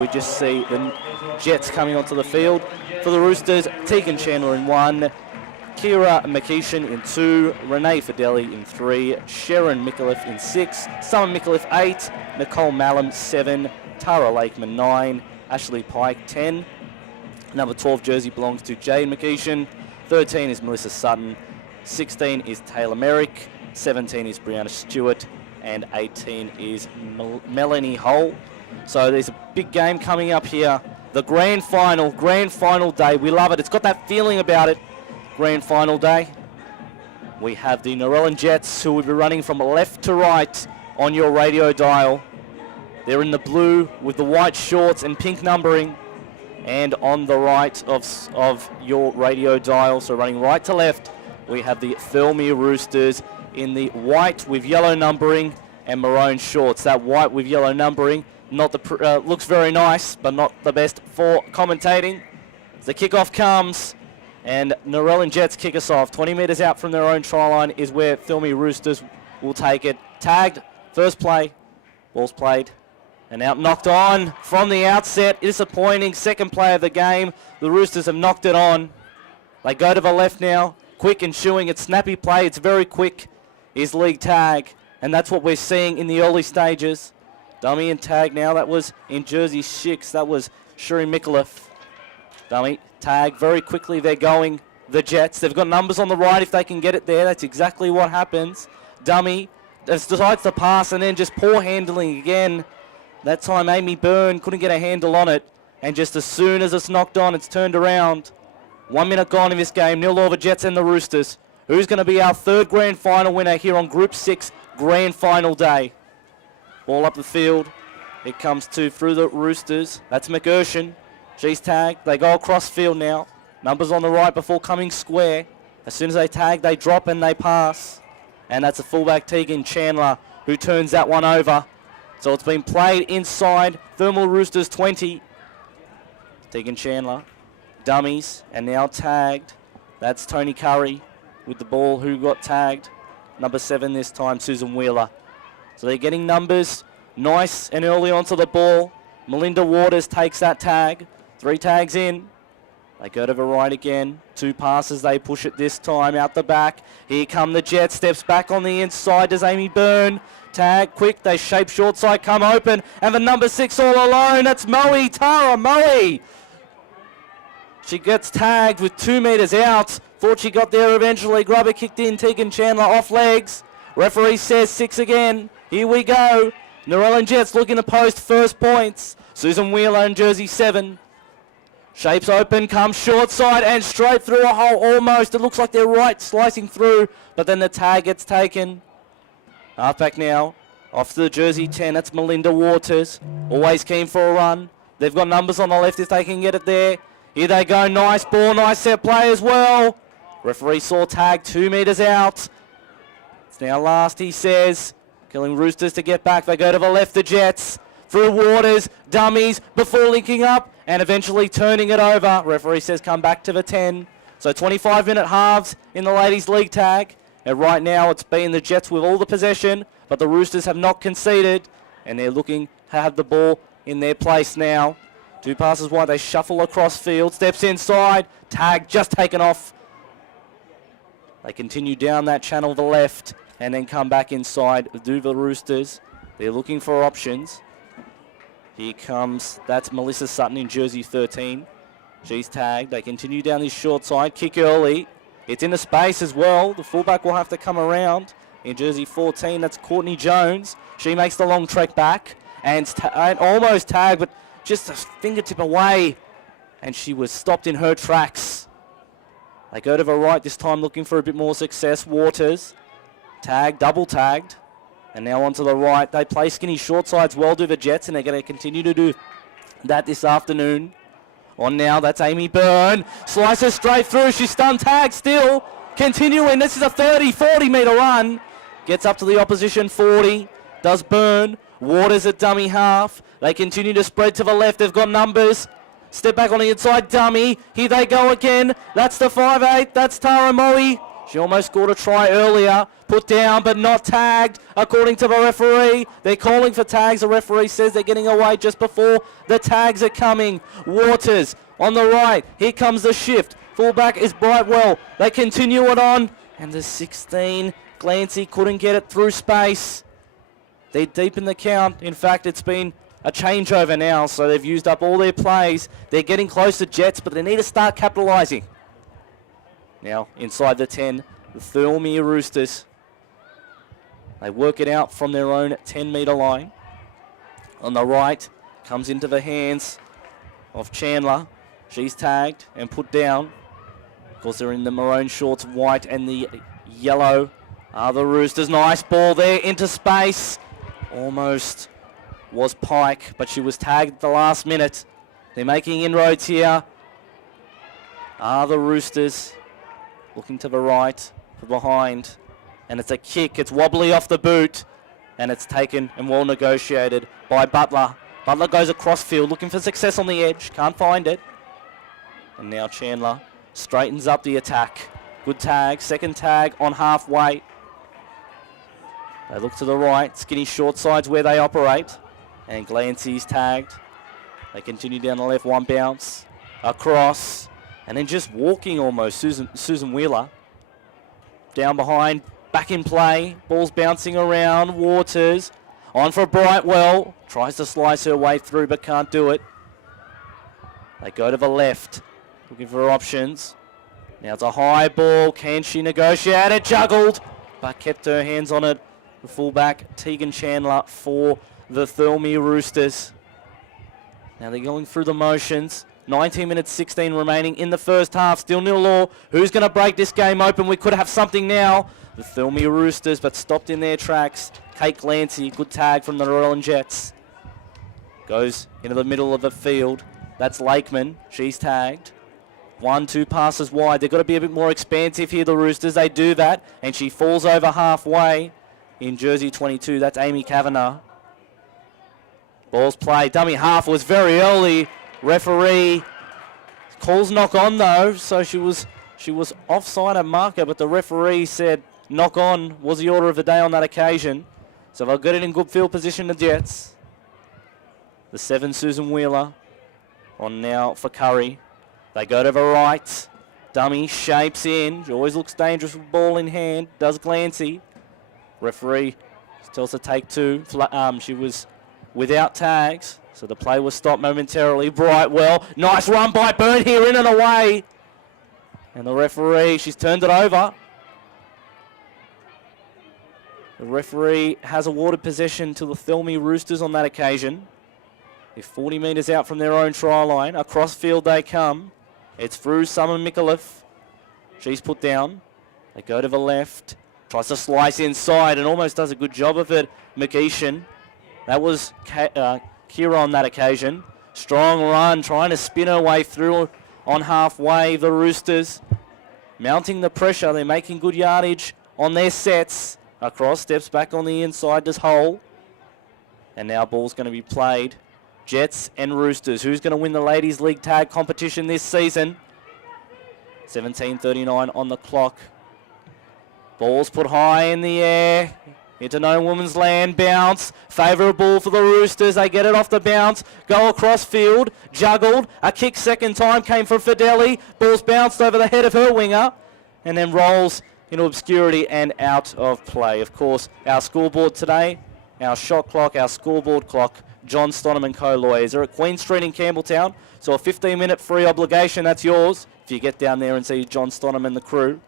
We just see the Jets coming onto the field. For the Roosters, Tegan Chandler in 1, Kira McKeeshan in 2, Renee Fideli in 3, Sharon Micallef in 6, Summer Micallef 8, Nicole Mallam 7, Tara Lakeman 9, Ashley Pike 10. Number 12 jersey belongs to Jade McKeeshan, 13 is Melissa Sutton, 16 is Taylor Merrick, 17 is Brianna Stewart, and 18 is Melanie Hull. So there's a big game coming up here. The grand final day. We love it. It's got that feeling about it. Grand final day. We have the Narellan Jets, who will be running from left to right on your radio dial. They're in the blue with the white shorts and pink numbering. And on the right of your radio dial, so running right to left, we have the Thirlmere Roosters in the white with yellow numbering and maroon shorts. That white with yellow numbering, not the looks very nice, but not the best for commentating. The kickoff comes, and Narellan Jets kick us off. 20 metres out from their own try line is where Thirlmere Roosters will take it. Tagged, first play, ball's played, and out knocked on from the outset. Disappointing second play of the game. The Roosters have knocked it on. They go to the left now, quick and shooing. It's snappy play, it's very quick. Is league tag, and that's what we're seeing in the early stages. Dummy and tag now. That was in jersey 6. That was Shuri Micallef. Dummy, tag, very quickly they're going, the Jets. They've got numbers on the right if they can get it there. That's exactly what happens. Dummy decides to pass and then just poor handling again. That time Amy Byrne couldn't get a handle on it. And just as soon as it's knocked on, it's turned around. 1 minute gone in this game. 0-0 the Jets and the Roosters. Who's going to be our third grand final winner here on Group 6 grand final day? Ball up the field. It comes through the Roosters. That's McErshin. She's tagged. They go across field now. Numbers on the right before coming square. As soon as they tag, they drop and they pass. And that's a fullback, Tegan Chandler, who turns that one over. So it's been played inside Thirlmere Roosters 20. Tegan Chandler. Dummies and now tagged. That's Tony Curry with the ball, who got tagged. Number 7 this time, Susan Wheeler. So they're getting numbers nice and early onto the ball. Melinda Waters takes that tag. 3 tags in. They go to the right again. 2 passes, they push it this time out the back. Here come the Jets, steps back on the inside. Does Amy Byrne tag quick? They shape short side, come open. And the number 6 all alone. That's Moe, Tara Moe. She gets tagged with 2 metres out. Thought she got there eventually. Grubber kicked in. Tegan Chandler off legs. Referee says 6 again. Here we go. Narellan Jets looking to post first points. Susan Wheeler in jersey 7. Shapes open, comes short side and straight through a hole almost. It looks like they're right slicing through, but then the tag gets taken. Halfback now. Off to the jersey 10. That's Melinda Waters. Always keen for a run. They've got numbers on the left if they can get it there. Here they go. Nice ball. Nice set play as well. Referee saw tag 2 metres out. It's now last, he says. Killing Roosters to get back. They go to the left, the Jets. Through Waters, dummies, before linking up and eventually turning it over. Referee says come back to the 10. So 25-minute halves in the ladies' league tag. And right now it's been the Jets with all the possession, but the Roosters have not conceded. And they're looking to have the ball in their place now. 2 passes wide, they shuffle across field, steps inside, tag just taken off. They continue down that channel to the left and then come back inside. Do the Roosters. They're looking for options. Here comes, that's Melissa Sutton in jersey 13. She's tagged. They continue down this short side. Kick early. It's in the space as well. The fullback will have to come around. In jersey 14, that's Courtney Jones. She makes the long trek back and almost tagged, but just a fingertip away. And she was stopped in her tracks. They go to the right this time looking for a bit more success. Waters. Tagged, double tagged. And now onto the right. They play skinny short sides well, do the Jets, and they're going to continue to do that this afternoon. On now, that's Amy Byrne. Slices straight through. She's stunned, tagged still. Continuing. This is a 30-40 metre run. Gets up to the opposition 40. Does Byrne. Waters at dummy half. They continue to spread to the left. They've got numbers. Step back on the inside, dummy. Here they go again. That's the 5'8". That's Tara Moe. She almost scored a try earlier. Put down, but not tagged, according to the referee. They're calling for tags. The referee says they're getting away just before the tags are coming. Waters on the right. Here comes the shift. Fullback is Brightwell. They continue it on. And the 16, Glancy couldn't get it through space. They're deep in the count. In fact, it's been a changeover now, so they've used up all their plays. They're getting close to Jets, but they need to start capitalising. Now, inside the 10, the Thirlmere Roosters. They work it out from their own 10-metre line. On the right, comes into the hands of Chandler. She's tagged and put down. Of course, they're in the maroon shorts, white and the yellow are the Roosters. Nice ball there into space. Almost was Pike, but she was tagged at the last minute. They're making inroads here. Are the Roosters. Looking to the right, for behind. And it's a kick. It's wobbly off the boot. And it's taken and well negotiated by Butler. Butler goes across field, looking for success on the edge. Can't find it. And now Chandler straightens up the attack. Good tag. Second tag on halfway. They look to the right. Skinny short sides where they operate. And Glancy's tagged. They continue down the left. One bounce. Across. And then just walking almost, Susan Wheeler. Down behind, back in play. Ball's bouncing around. Waters on for Brightwell. Tries to slice her way through but can't do it. They go to the left, looking for options. Now it's a high ball. Can she negotiate it? Juggled, but kept her hands on it. The fullback, Tegan Chandler, for the Thirlmere Roosters. Now they're going through the motions. 19 minutes, 16 remaining in the first half. Still 0-0. Who's going to break this game open? We could have something now. The Thirlmere Roosters, but stopped in their tracks. Kate Glancy, good tag from the Narellan Jets. Goes into the middle of the field. That's Lakeman. She's tagged. 1-2 passes wide. They've got to be a bit more expansive here, the Roosters. They do that. And she falls over halfway in jersey 22. That's Amy Kavanagh. Ball's played. Dummy half was very early. Referee calls knock on though, so she was offside at marker, but the referee said knock on was the order of the day on that occasion. So they'll get it in good field position, the Jets. The 7, Susan Wheeler, on now for Curry. They go to the right. Dummy shapes in. She always looks dangerous with ball in hand. Does Glancy. Referee tells her take 2. She was without tags. So the play was stopped momentarily. Brightwell, nice run by Byrne here, in and away. And the referee, she's turned it over. The referee has awarded possession to the Thirlmere Roosters on that occasion. They're 40 metres out from their own try line. Across field they come. It's through Summer Micallef. She's put down. They go to the left. Tries to slice inside and almost does a good job of it. McEashan. That was Kira on that occasion. Strong run, trying to spin her way through on halfway. The Roosters mounting the pressure. They're making good yardage on their sets. Across, steps back on the inside, does Hole. And now ball's going to be played. Jets and Roosters. Who's going to win the Ladies League Tag competition this season? 17:39 on the clock. Ball's put high in the air. Into no woman's land, bounce. Favourable for the Roosters. They get it off the bounce. Go across field. Juggled. A kick second time came from Fideli. Ball's bounced over the head of her winger. And then rolls into obscurity and out of play. Of course, our scoreboard today, our shot clock, our scoreboard clock, John Stonham and co-lawyers are at Queen Street in Campbelltown. So a 15-minute free obligation, that's yours. If you get down there and see John Stonham and the crew.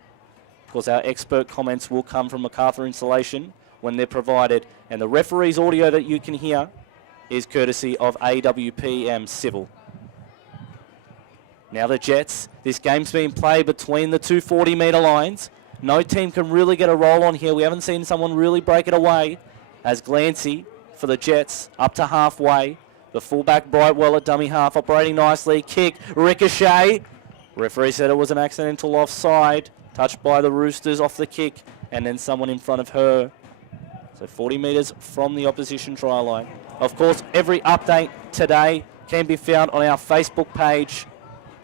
Of course, our expert comments will come from MacArthur Insulation when they're provided. And the referee's audio that you can hear is courtesy of AWPM Civil. Now the Jets. This game's being played between the two 40-metre lines. No team can really get a roll on here. We haven't seen someone really break it away. As Glancy for the Jets up to halfway. The fullback Brightwell at dummy half operating nicely. Kick, ricochet. Referee said it was an accidental offside. Touched by the Roosters off the kick. And then someone in front of her. So 40 metres from the opposition try line. Of course, every update today can be found on our Facebook page.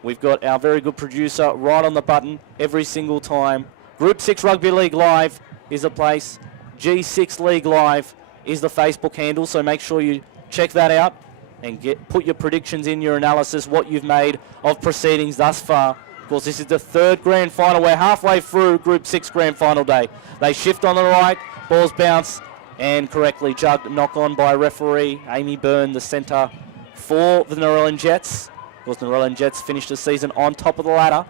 We've got our very good producer right on the button every single time Group 6 Rugby League Live is the place. G6 League Live is the Facebook handle, so make sure you check that out and put your predictions in, your analysis, what you've made of proceedings thus far. Of course, this is the third grand final. We're halfway through Group 6 grand final day. They shift on the right, balls bounce, and correctly jugged, knock on by referee Amy Byrne, the centre for the Narellan Jets. Of course, the Narellan Jets finished the season on top of the ladder.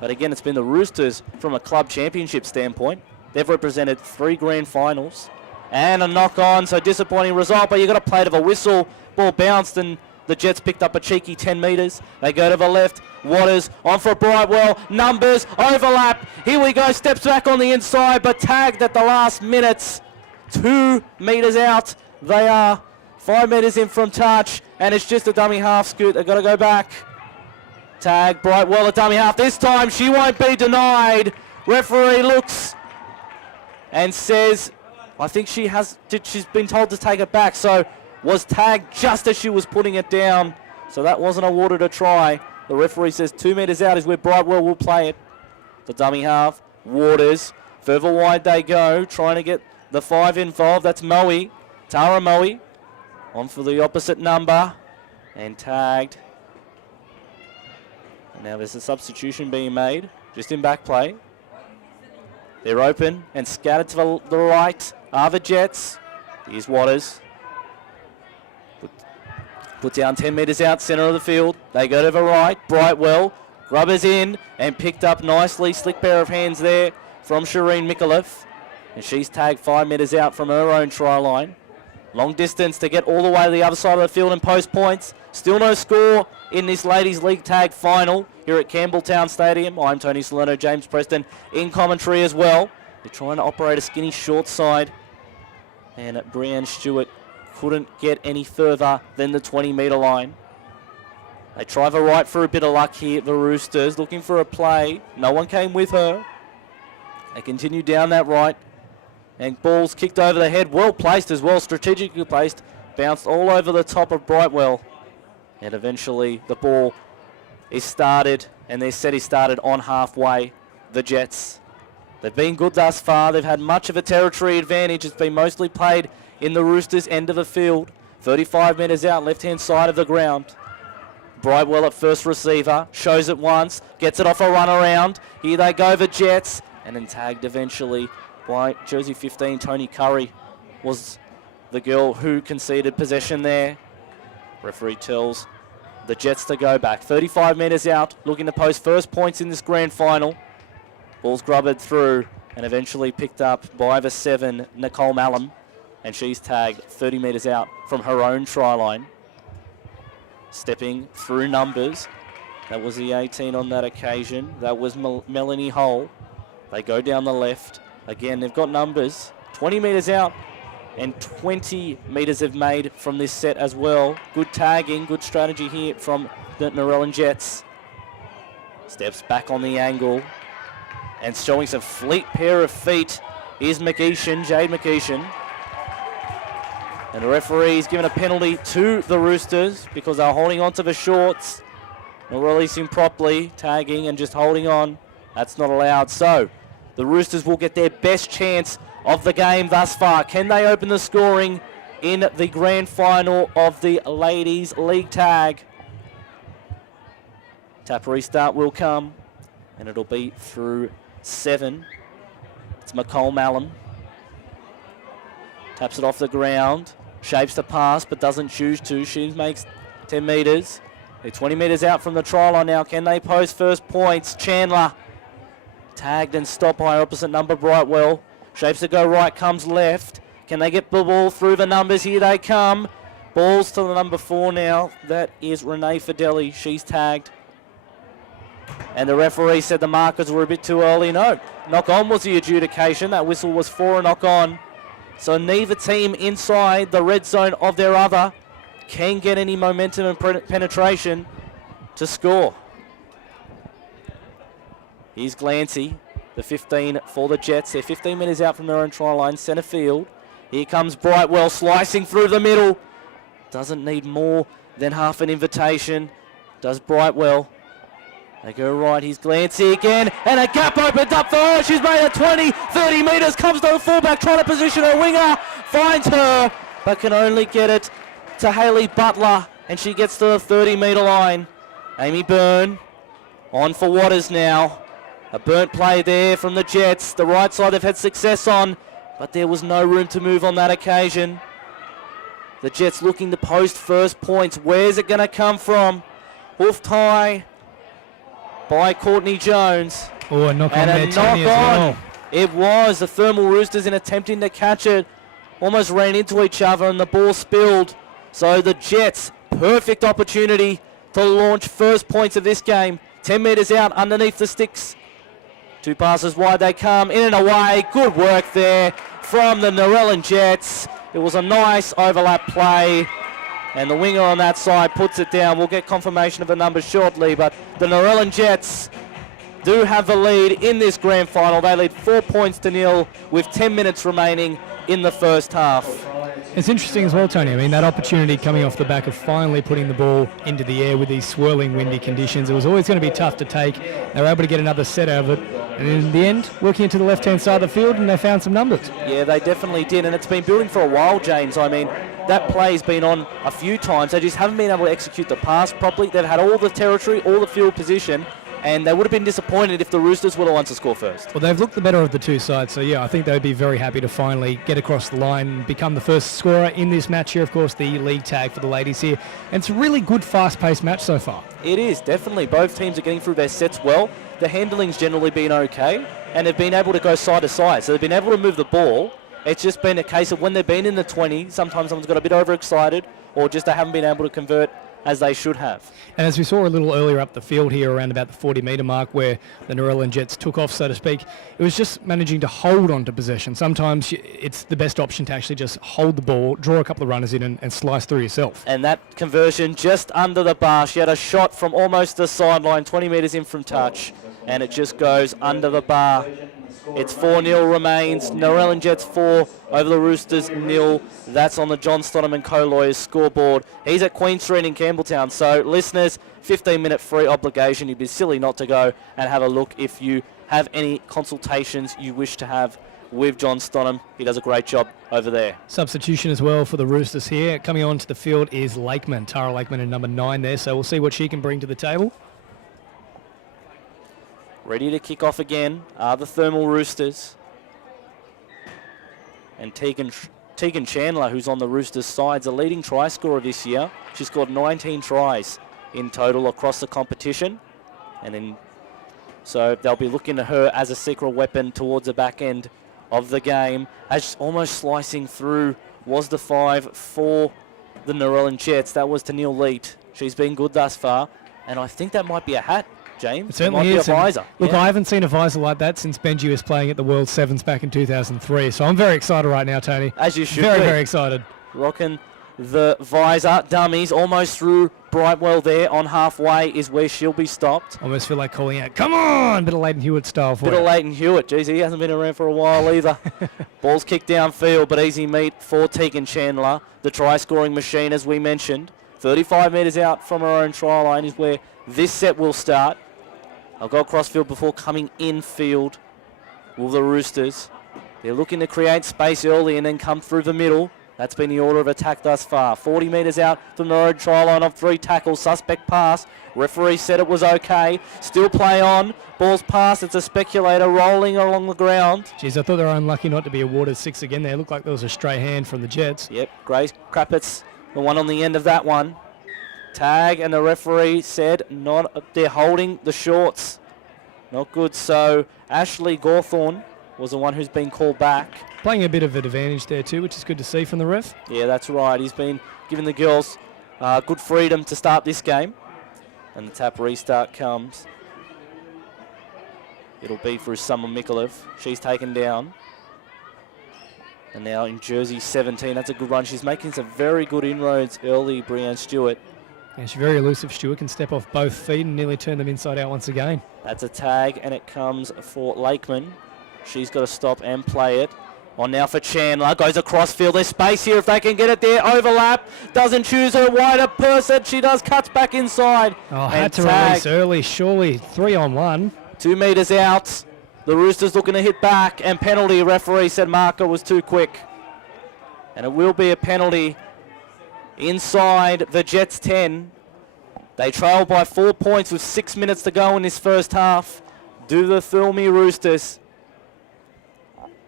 But again, it's been the Roosters from a club championship standpoint. They've represented 3 grand finals. And a knock on, so disappointing result, but you got a play to the whistle. Ball bounced and the Jets picked up a cheeky 10 metres. They go to the left. Waters on for Brightwell. Numbers overlap. Here we go. Steps back on the inside, but tagged at the last minutes. 2 metres out. They are 5 metres in from touch, and it's just a dummy half scoot. They've got to go back. Tag Brightwell a dummy half. This time she won't be denied. Referee looks and says, I think she's been told to take it back, so was tagged just as she was putting it down. So that wasn't awarded a try. The referee says 2 metres out is where Brightwell will play it. The dummy half, Waters. Further wide they go, trying to get the 5 involved. That's Moe, Tara Moe. On for the opposite number. And tagged. And now there's a substitution being made, just in back play. They're open and scattered to the right are the Jets. Here's Waters. Put down 10 metres out, centre of the field. They go to the right. Brightwell rubbers in and picked up nicely. Slick pair of hands there from Shireen Micallef. And she's tagged 5 metres out from her own try line. Long distance to get all the way to the other side of the field and post points. Still no score in this Ladies League Tag final here at Campbelltown Stadium. I'm Tony Salerno, James Preston in commentary as well. They're trying to operate a skinny short side. And Brianne Stewart couldn't get any further than the 20-metre line. They try the right for a bit of luck here, the Roosters, looking for a play. No one came with her. They continue down that right. And balls kicked over the head, well placed as well, strategically placed. Bounced all over the top of Brightwell. And eventually the ball is started, and their set is started on halfway, the Jets. They've been good thus far. They've had much of a territory advantage. It's been mostly played in the Roosters' end of the field. 35 metres out, left-hand side of the ground. Brightwell at first receiver, shows it once, gets it off a run around. Here they go, the Jets, and then tagged eventually by jersey 15, Tony Curry, was the girl who conceded possession there. Referee tells the Jets to go back. 35 metres out, looking to post first points in this grand final. Ball's grubbered through and eventually picked up by the 7, Nicole Mallam. And she's tagged 30 metres out from her own try line. Stepping through numbers. That was the 18 on that occasion. That was Melanie Hull. They go down the left. Again, they've got numbers. 20 metres out. And 20 metres they've made from this set as well. Good tagging, good strategy here from the Narellan Jets. Steps back on the angle. And showing some fleet pair of feet is McEachin, Jade McEachin. And the referee's given a penalty to the Roosters because they're holding on to the shorts. Not releasing properly, tagging and just holding on. That's not allowed. So the Roosters will get their best chance of the game thus far. Can they open the scoring in the grand final of the Ladies League Tag? Tap restart will come, and it'll be through 7. It's Nicole Mallam. Taps it off the ground. Shapes the pass, but doesn't choose to. She makes 10 metres. They're 20 metres out from the try line now. Can they post first points? Chandler tagged and stopped by opposite number Brightwell. Shapes to go right, comes left. Can they get the ball through the numbers? Here they come. Balls to the number 4 now. That is Renee Fideli. She's tagged. And the referee said the markers were a bit too early. No, knock on was the adjudication. That whistle was for a knock on. So neither team inside the red zone of their other can get any momentum and penetration to score. Here's Glancy, the 15 for the Jets. They're 15 metres out from their own try line, centre field. Here comes Brightwell slicing through the middle. Doesn't need more than half an invitation. Does Brightwell. They go right, he's Glancy again, and a gap opens up for her. She's made it 20, 30 metres, comes to the fullback, trying to position her winger, finds her, but can only get it to Hayley Butler, and she gets to the 30-metre line. Amy Byrne on for Waters now. A burnt play there from the Jets. The right side they've had success on, but there was no room to move on that occasion. The Jets looking to post first points. Where's it going to come from? Hoof tie by Courtney Jones. Oh, a knock on there, and a Tony, knock as on. well. It was. The Thermal Roosters, in attempting to catch it, almost ran into each other and the ball spilled. So the Jets, perfect opportunity to launch first points of this game. 10 metres out underneath the sticks. 2 passes wide they come, in and away. Good work there from the Narellan Jets. It was a nice overlap play, and the winger on that side puts it down. We'll get confirmation of the numbers shortly, but the Narellan Jets do have the lead in this grand final. They lead 4 points to nil with 10 minutes remaining in the first half. It's interesting as well, Tony. I mean, that opportunity coming off the back of finally putting the ball into the air with these swirling windy conditions. It was always going to be tough to take. They were able to get another set out of it. And in the end, working into the left-hand side of the field, and they found some numbers. Yeah, they definitely did. And it's been building for a while, James. I mean, that play's been on a few times. They just haven't been able to execute the pass properly. They've had all the territory, all the field position, and they would have been disappointed if the Roosters were the ones to score first. Well, they've looked the better of the two sides, so yeah, I think they'd be very happy to finally get across the line and become the first scorer in this match here. Of course, the league tag for the ladies here. And it's a really good, fast-paced match so far. It is, definitely. Both teams are getting through their sets well. The handling's generally been okay, and they've been able to go side to side. So they've been able to move the ball. It's just been a case of when they've been in the 20, sometimes someone's got a bit overexcited, or just they haven't been able to convert as they should have. And as we saw a little earlier up the field here around about the 40-metre mark where the Narellan Jets took off, so to speak, it was just managing to hold on to possession. Sometimes it's the best option to actually just hold the ball, draw a couple of runners in and slice through yourself. And that conversion just under the bar. She had a shot from almost the sideline, 20 metres in from touch, and it just goes under the bar. It's 4-0 remains. Narellan Jets 4 over the Roosters 0. That's on the John Stonham and Co-Lawyers scoreboard. He's at Queen Street in Campbelltown. So, listeners, 15-minute free obligation. You'd be silly not to go and have a look if you have any consultations you wish to have with John Stonham. He does a great job over there. Substitution as well for the Roosters here. Coming onto the field is Lakeman. Tara Lakeman in number 9 there. So, we'll see what she can bring to the table. Ready to kick off again are the Thermal Roosters. And Tegan Chandler, who's on the Roosters side, is a leading try scorer this year. She scored 19 tries in total across the competition. So they'll be looking to her as a secret weapon towards the back end of the game. As almost slicing through was the 5 for the Narellan Jets. That was Tennille Leet. She's been good thus far. And I think that might be a hat, James. It certainly might is. Be a visor. Look, yeah. I haven't seen a visor like that since Benji was playing at the World Sevens back in 2003. So I'm very excited right now, Tony. As you should very, be. very excited. Rocking the visor. Dummies almost through. Brightwell there on halfway is where she'll be stopped. Almost feel like calling out, come on! Bit of Leighton Hewitt style for Bit of Leighton Hewitt. Geez, he hasn't been around for a while either. Ball's kicked downfield, but easy meet for Tegan Chandler. The try-scoring machine, as we mentioned. 35 metres out from her own try line is where this set will start. I'll go across field before coming in field. Will the Roosters. They're looking to create space early and then come through the middle. That's been the order of attack thus far. 40 metres out from the road try line of 3 tackles. Suspect pass. Referee said it was okay. Still play on. Ball's passed. It's a speculator rolling along the ground. Jeez, I thought they were unlucky not to be awarded 6 again there. It looked like there was a stray hand from the Jets. Yep, Grace Crappett's the one on the end of that one. Tag, and the referee said they're holding the shorts. Not good. So Ashley Gawthorne was the one who's been called back. Playing a bit of an advantage there too, which is good to see from the ref. Yeah, that's right. He's been giving the girls good freedom to start this game. And the tap restart comes. It'll be for Summer Mikulev. She's taken down. And now in jersey 17, that's a good run. She's making some very good inroads early, Breanne Stewart. Yeah, she's very elusive. Stewart can step off both feet and nearly turn them inside out once again. That's a tag, and it comes for Lakeman. She's got to stop and play it. On now for Chandler, goes across field, there's space here if they can get it there, overlap, doesn't choose her wider person, she does, cuts back inside. Oh, had to release early, surely 3-on-1. 2 metres out, the Roosters looking to hit back, and penalty, referee said marker was too quick. And it will be a penalty inside the Jets 10. They trail by 4 points with 6 minutes to go in this first half. Do the Thirlmere Roosters.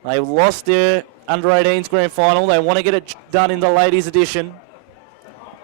They lost their under-18s grand final. They want to get it done in the ladies edition.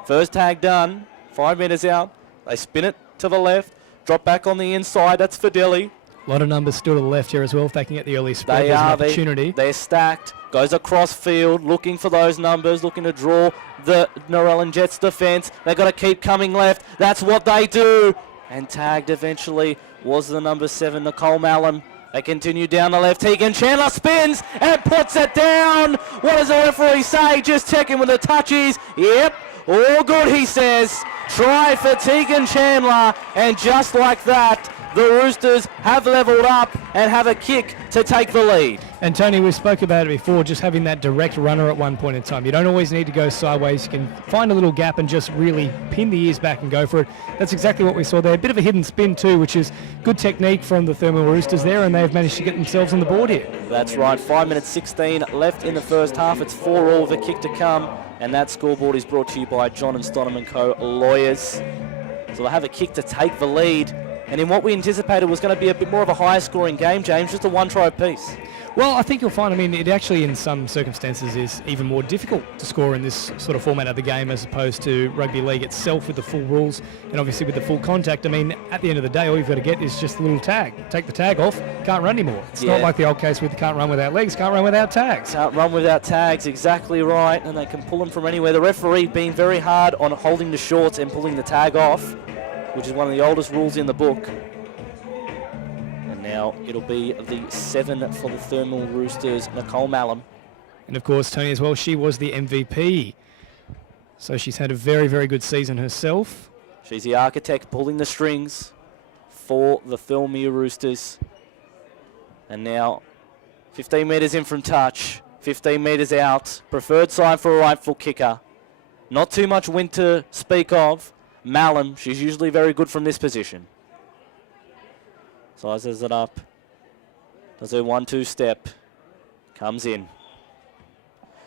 First tag done. 5 metres out. They spin it to the left. Drop back on the inside. That's for Delhi. A lot of numbers still to the left here as well if they can get the early spread. There's an opportunity. They're stacked. Goes across field, looking for those numbers, looking to draw the Narellan Jets defence. They've got to keep coming left. That's what they do. And tagged eventually was the number 7, Nicole Mallam. They continue down the left. Tegan Chandler spins and puts it down. What does the referee say? Just checking with the touchies. Yep, all good, he says. Try for Tegan Chandler. And just like that, the Roosters have levelled up and have a kick to take the lead. And Tony, we spoke about it before, just having that direct runner at one point in time. You don't always need to go sideways. You can find a little gap and just really pin the ears back and go for it. That's exactly what we saw there. A bit of a hidden spin too, which is good technique from the Thirlmere Roosters there, and they've managed to get themselves on the board here. That's right. 5 minutes 16 left in the first half. It's 4-all with a kick to come. And that scoreboard is brought to you by John and Stonham & Co. Lawyers. So they'll have a kick to take the lead. And in what we anticipated was going to be a bit more of a higher scoring game, James, just a one-try apiece. Well, I think you'll find, it actually in some circumstances is even more difficult to score in this sort of format of the game as opposed to rugby league itself with the full rules and obviously with the full contact. At the end of the day, all you've got to get is just a little tag. Take the tag off, can't run anymore. It's not like the old case with can't run without legs, can't run without tags. Can't run without tags, exactly right, and they can pull them from anywhere. The referee being very hard on holding the shorts and pulling the tag off, which is one of the oldest rules in the book. Now it'll be the 7 for the Thirlmere Roosters, Nicole Mallam. And of course, Tony as well, she was the MVP. So she's had a very, very good season herself. She's the architect pulling the strings for the Thirlmere Roosters. And now 15 metres in from touch, 15 metres out. Preferred sign for a rightful kicker. Not too much wind to speak of. Mallam, she's usually very good from this position. Sizes it up. Does her 1-2 step. Comes in.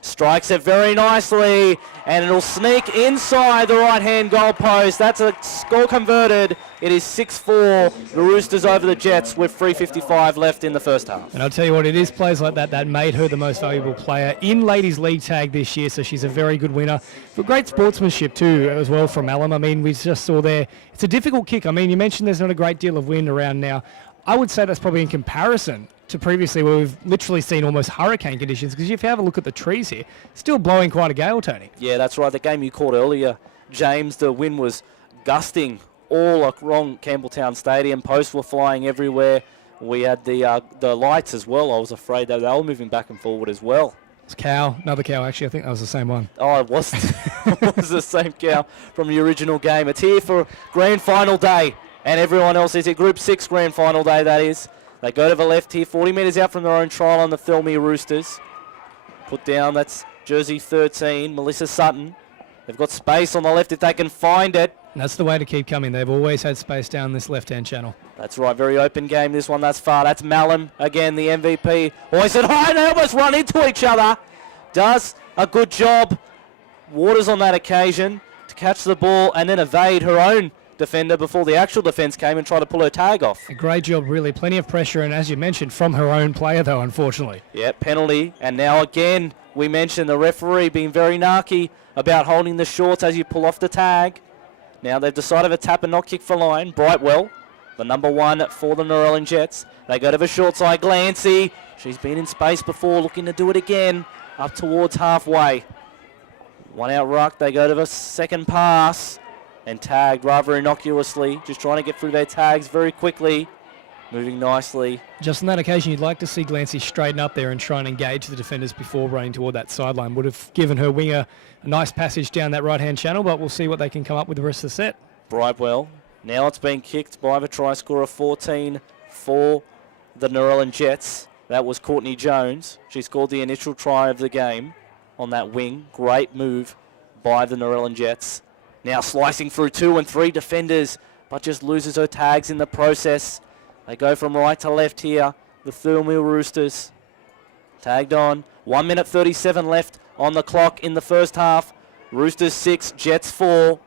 Strikes it very nicely. And it'll sneak inside the right-hand goal post. That's a score converted. It is 6-4. The Roosters over the Jets with 3:55 left in the first half. And I'll tell you what, it is plays like that that made her the most valuable player in Ladies League Tag this year. So she's a very good winner. For great sportsmanship too as well from Mallam. We just saw there, it's a difficult kick. You mentioned there's not a great deal of wind around now. I would say that's probably in comparison to previously where we've literally seen almost hurricane conditions, because if you have a look at the trees here, still blowing quite a gale, Tony. Yeah, that's right. The game you called earlier, James, the wind was gusting all along Campbelltown Stadium. Posts were flying everywhere. We had the lights as well. I was afraid that they were moving back and forward as well. It's cow, another cow actually. I think that was the same one. Oh, it was, it was the same cow from the original game. It's here for grand final day. And everyone else is here. Group 6 grand final day, that is. They go to the left here, 40 metres out from their own trial on the Thirlmere Roosters. Put down, that's jersey 13, Melissa Sutton. They've got space on the left if they can find it. And that's the way to keep coming. They've always had space down this left-hand channel. That's right, very open game, this one thus far. That's Mallam, again, the MVP. Hoisted high, they almost run into each other. Does a good job. Waters on that occasion to catch the ball and then evade her own defender before the actual defence came and tried to pull her tag off. A great job, really. Plenty of pressure, and as you mentioned, from her own player, though, unfortunately. Yeah, penalty. And now again, we mentioned the referee being very narky about holding the shorts as you pull off the tag. Now they've decided a tap and not kick for line. Brightwell, the number 1 for the Narellan Jets. They go to the short side. Glancy, she's been in space before, looking to do it again. Up towards halfway. One out ruck. They go to the second pass. And tagged rather innocuously, just trying to get through their tags very quickly, moving nicely. Just on that occasion, you'd like to see Glancy straighten up there and try and engage the defenders before running toward that sideline. Would have given her winger a nice passage down that right-hand channel, but we'll see what they can come up with the rest of the set. Brightwell, now it's been kicked by the try scorer 14 for the Narellan Jets. That was Courtney Jones. She scored the initial try of the game on that wing. Great move by the Narellan Jets. Now slicing through 2 and 3 defenders, but just loses her tags in the process. They go from right to left here, the Thirlmere Roosters. Tagged on. 1 minute 37 left on the clock in the first half. Roosters 6, Jets 4.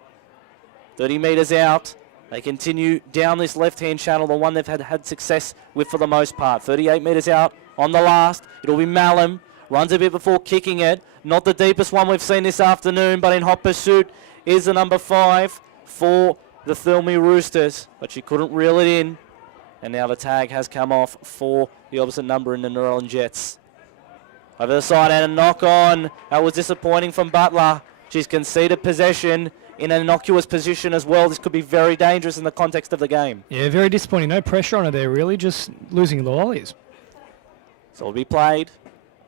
30 metres out. They continue down this left-hand channel, the one they've had success with for the most part. 38 metres out on the last. It'll be Malum. Runs a bit before kicking it. Not the deepest one we've seen this afternoon, but in hot pursuit is the number 5 for the Thirlmere Roosters. But she couldn't reel it in. And now the tag has come off for the opposite number in the Narellan Jets. Over the side and a knock on. That was disappointing from Butler. She's conceded possession in an innocuous position as well. This could be very dangerous in the context of the game. Yeah, very disappointing. No pressure on her there, really. Just losing the lollies. So it'll be played.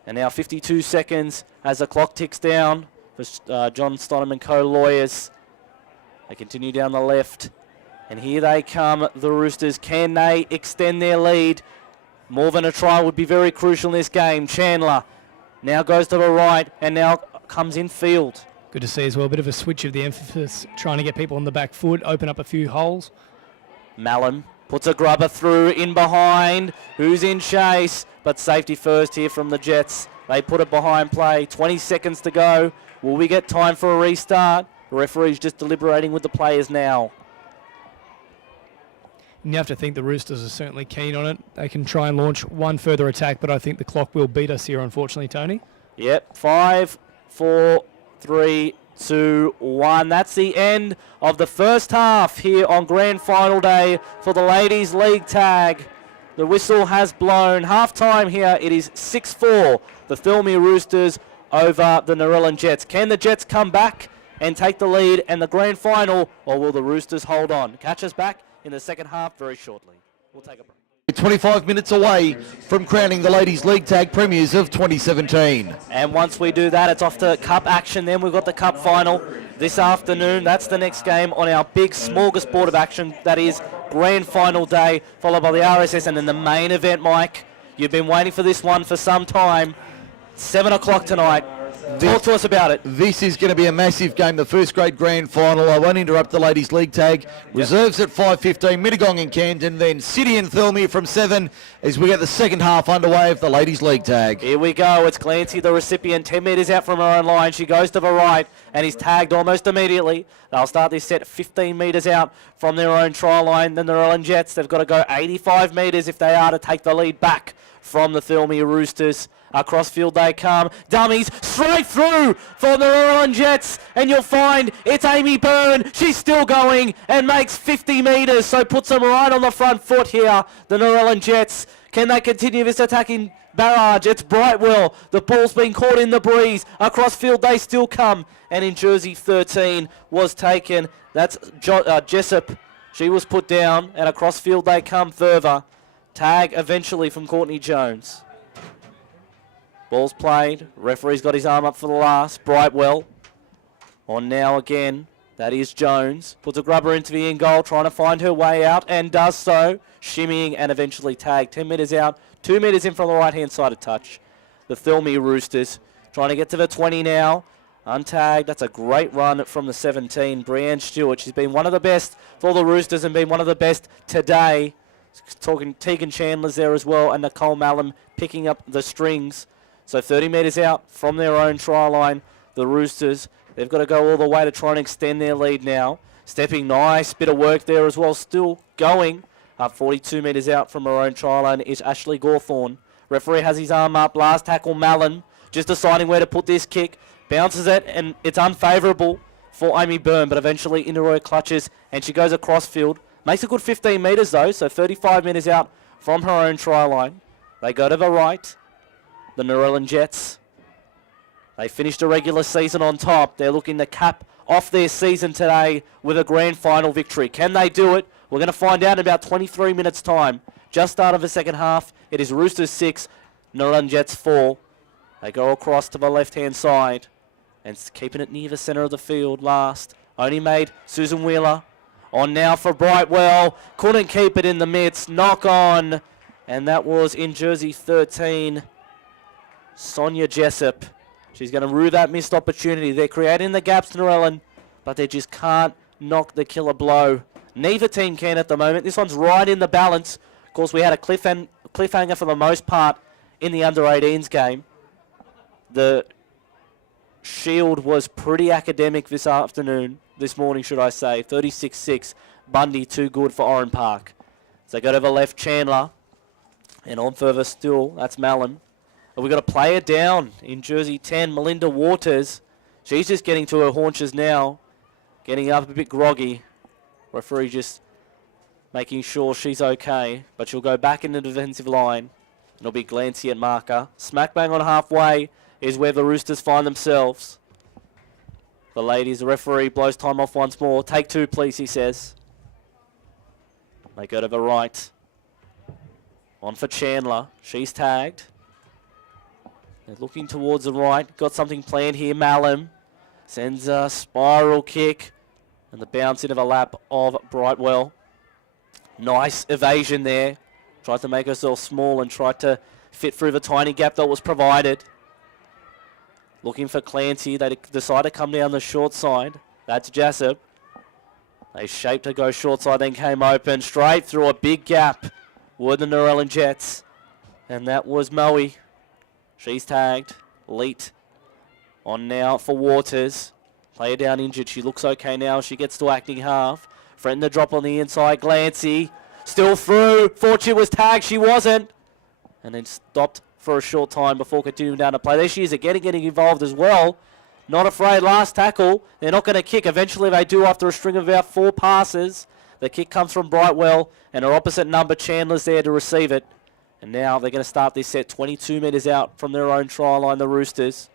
And now 52 seconds as the clock ticks down for John Stonham & Co. lawyers. They continue down the left. And here they come, the Roosters. Can they extend their lead? More than a try would be very crucial in this game. Chandler now goes to the right and now comes in field. Good to see as well. A bit of a switch of the emphasis, trying to get people on the back foot, open up a few holes. Malum puts a grubber through in behind. Who's in chase? But safety first here from the Jets. They put it behind play. 20 seconds to go. Will we get time for a restart? The referee's just deliberating with the players now. And you have to think the Roosters are certainly keen on it. They can try and launch one further attack, but I think the clock will beat us here, unfortunately, Tony. Yep, 5, 4, 3, 2, 1. That's the end of the first half here on Grand Final Day for the Ladies League Tag. The whistle has blown. Half-time here, it is 6-4. The Thirlmere Roosters over the Narellan Jets. Can the Jets come back and take the lead and the Grand Final, or will the Roosters hold on? Catch us back in the second half very shortly. We'll take a break. 25 minutes away from crowning the Ladies League Tag Premiers of 2017. And once we do that, it's off to Cup action. Then we've got the Cup Final this afternoon. That's the next game on our big smorgasbord of action. That is Grand Final Day, followed by the RSS and then the main event, Mike. You've been waiting for this one for some time. 7 o'clock tonight. Talk to us about it. This is going to be a massive game, the first grade grand final. I won't interrupt the Ladies League Tag. Reserves at 5:15, Mittagong in Camden, then City and Thirlmere from 7 as we get the second half underway of the Ladies League Tag. Here we go. It's Clancy, the recipient, 10 metres out from her own line. She goes to the right and is tagged almost immediately. They'll start this set 15 metres out from their own try line. The Narellan Jets, they've got to go 85 metres if they are to take the lead back from the Thirlmere Roosters. Across field they come. Dummies straight through for the Narellan Jets. And you'll find it's Amy Byrne. She's still going and makes 50 metres. So puts them right on the front foot here. The Narellan Jets. Can they continue this attacking barrage? It's Brightwell. The ball's been caught in the breeze. Across field they still come. And in jersey 13 was taken. That's Jessup. She was put down. And across field they come further. Tag eventually from Courtney Jones. Ball's played. Referee's got his arm up for the last. Brightwell on now again. That is Jones. Puts a grubber into the in goal, trying to find her way out, and does so. Shimmying and eventually tagged. 10 metres out. 2 metres in from the right-hand side of touch. The Thirlmere Roosters trying to get to the 20 now. Untagged. That's a great run from the 17. Brianne Stewart. She's been one of the best for the Roosters and been one of the best today. Talking Tegan Chandler's there as well, and Nicole Malum picking up the strings. So 30 metres out from their own try line, the Roosters. They've got to go all the way to try and extend their lead now. Stepping, nice bit of work there as well. Still going. 42 metres out from her own try line is Ashley Gawthorne. Referee has his arm up. Last tackle, Malin. Just deciding where to put this kick. Bounces it, and it's unfavourable for Amy Byrne, but eventually into her clutches, and she goes across field. Makes a good 15 metres though, so 35 metres out from her own try line. They go to the right. The Narellan Jets. They finished a regular season on top. They're looking to cap off their season today with a grand final victory. Can they do it? We're going to find out in about 23 minutes' time. Just start of the second half. It is Roosters 6, Narellan Jets 4. They go across to the left-hand side and keeping it near the centre of the field last. Only made Susan Wheeler. On now for Brightwell. Couldn't keep it in the midst. Knock on. And that was in jersey 13, Sonia Jessup. She's going to rue that missed opportunity. They're creating the gaps, Narellan, but they just can't knock the killer blow. Neither team can at the moment. This one's right in the balance. Of course, we had a cliffhanger for the most part in the under-18s game. The Shield was pretty academic this morning, should I say. 36-6, Bundy too good for Oran Park. So they got over left Chandler, and on further still, that's Malum. But we've got a player down in jersey 10, Melinda Waters. She's just getting to her haunches now, getting up a bit groggy. Referee just making sure she's okay, but she'll go back in the defensive line. It'll be Glancy at marker. Smack bang on halfway is where the Roosters find themselves. The ladies, the referee blows time off once more. Take two, please, he says. They go to the right. On for Chandler. She's tagged. They're looking towards the right. Got something planned here. Malum sends a spiral kick. And the bounce into the lap of Brightwell. Nice evasion there. Tried to make herself small and tried to fit through the tiny gap that was provided. Looking for Clancy. They decide to come down the short side. That's Jessup. They shaped to go short side, then came open. Straight through a big gap were the Narellan Jets. And that was Moe. She's tagged. Leet on now for Waters. Player down injured. She looks okay now. She gets to acting half. Threatened the drop on the inside. Glancy. Still through. Thought she was tagged. She wasn't. And then stopped for a short time before continuing down to play. There she is again, getting involved as well. Not afraid. Last tackle. They're not going to kick. Eventually they do after a string of about 4 passes. The kick comes from Brightwell. And her opposite number, Chandler's there to receive it. And now they're going to start this set 22 metres out from their own try line, the Roosters.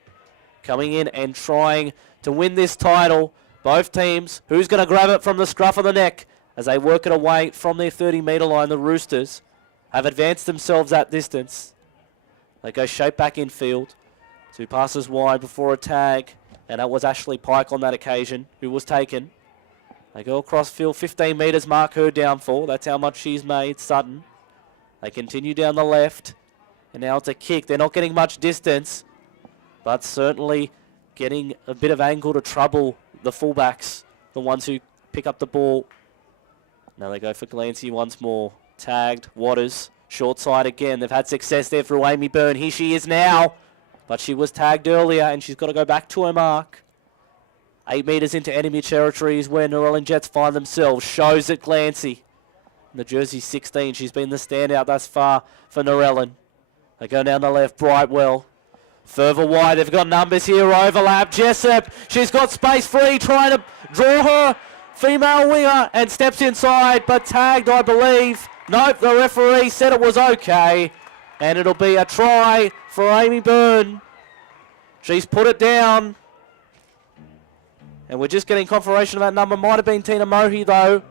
Coming in and trying to win this title. Both teams. Who's going to grab it from the scruff of the neck as they work it away from their 30-metre line? The Roosters have advanced themselves that distance. They go shape back in field. 2 passes wide before a tag. And that was Ashley Pike on that occasion, who was taken. They go across field, 15 metres, mark her downfall. That's how much she's made, Sutton. They continue down the left. And now it's a kick. They're not getting much distance, but certainly getting a bit of angle to trouble the fullbacks, the ones who pick up the ball. Now they go for Glancy once more. Tagged, Waters, short side again. They've had success there through Amy Byrne. Here she is now, but she was tagged earlier and she's got to go back to her mark. 8 metres into enemy territory is where Narellan Jets find themselves. Shows it Glancy. In the jersey 16, she's been the standout thus far for Narellan. They go down the left, Brightwell. Further wide, they've got numbers here, overlap. Jessup, she's got space free, trying to draw her female winger and steps inside, but tagged, I believe. Nope, the referee said it was okay. And it'll be a try for Amy Byrne. She's put it down. And we're just getting confirmation of that number. Might have been Tina Mohi, though.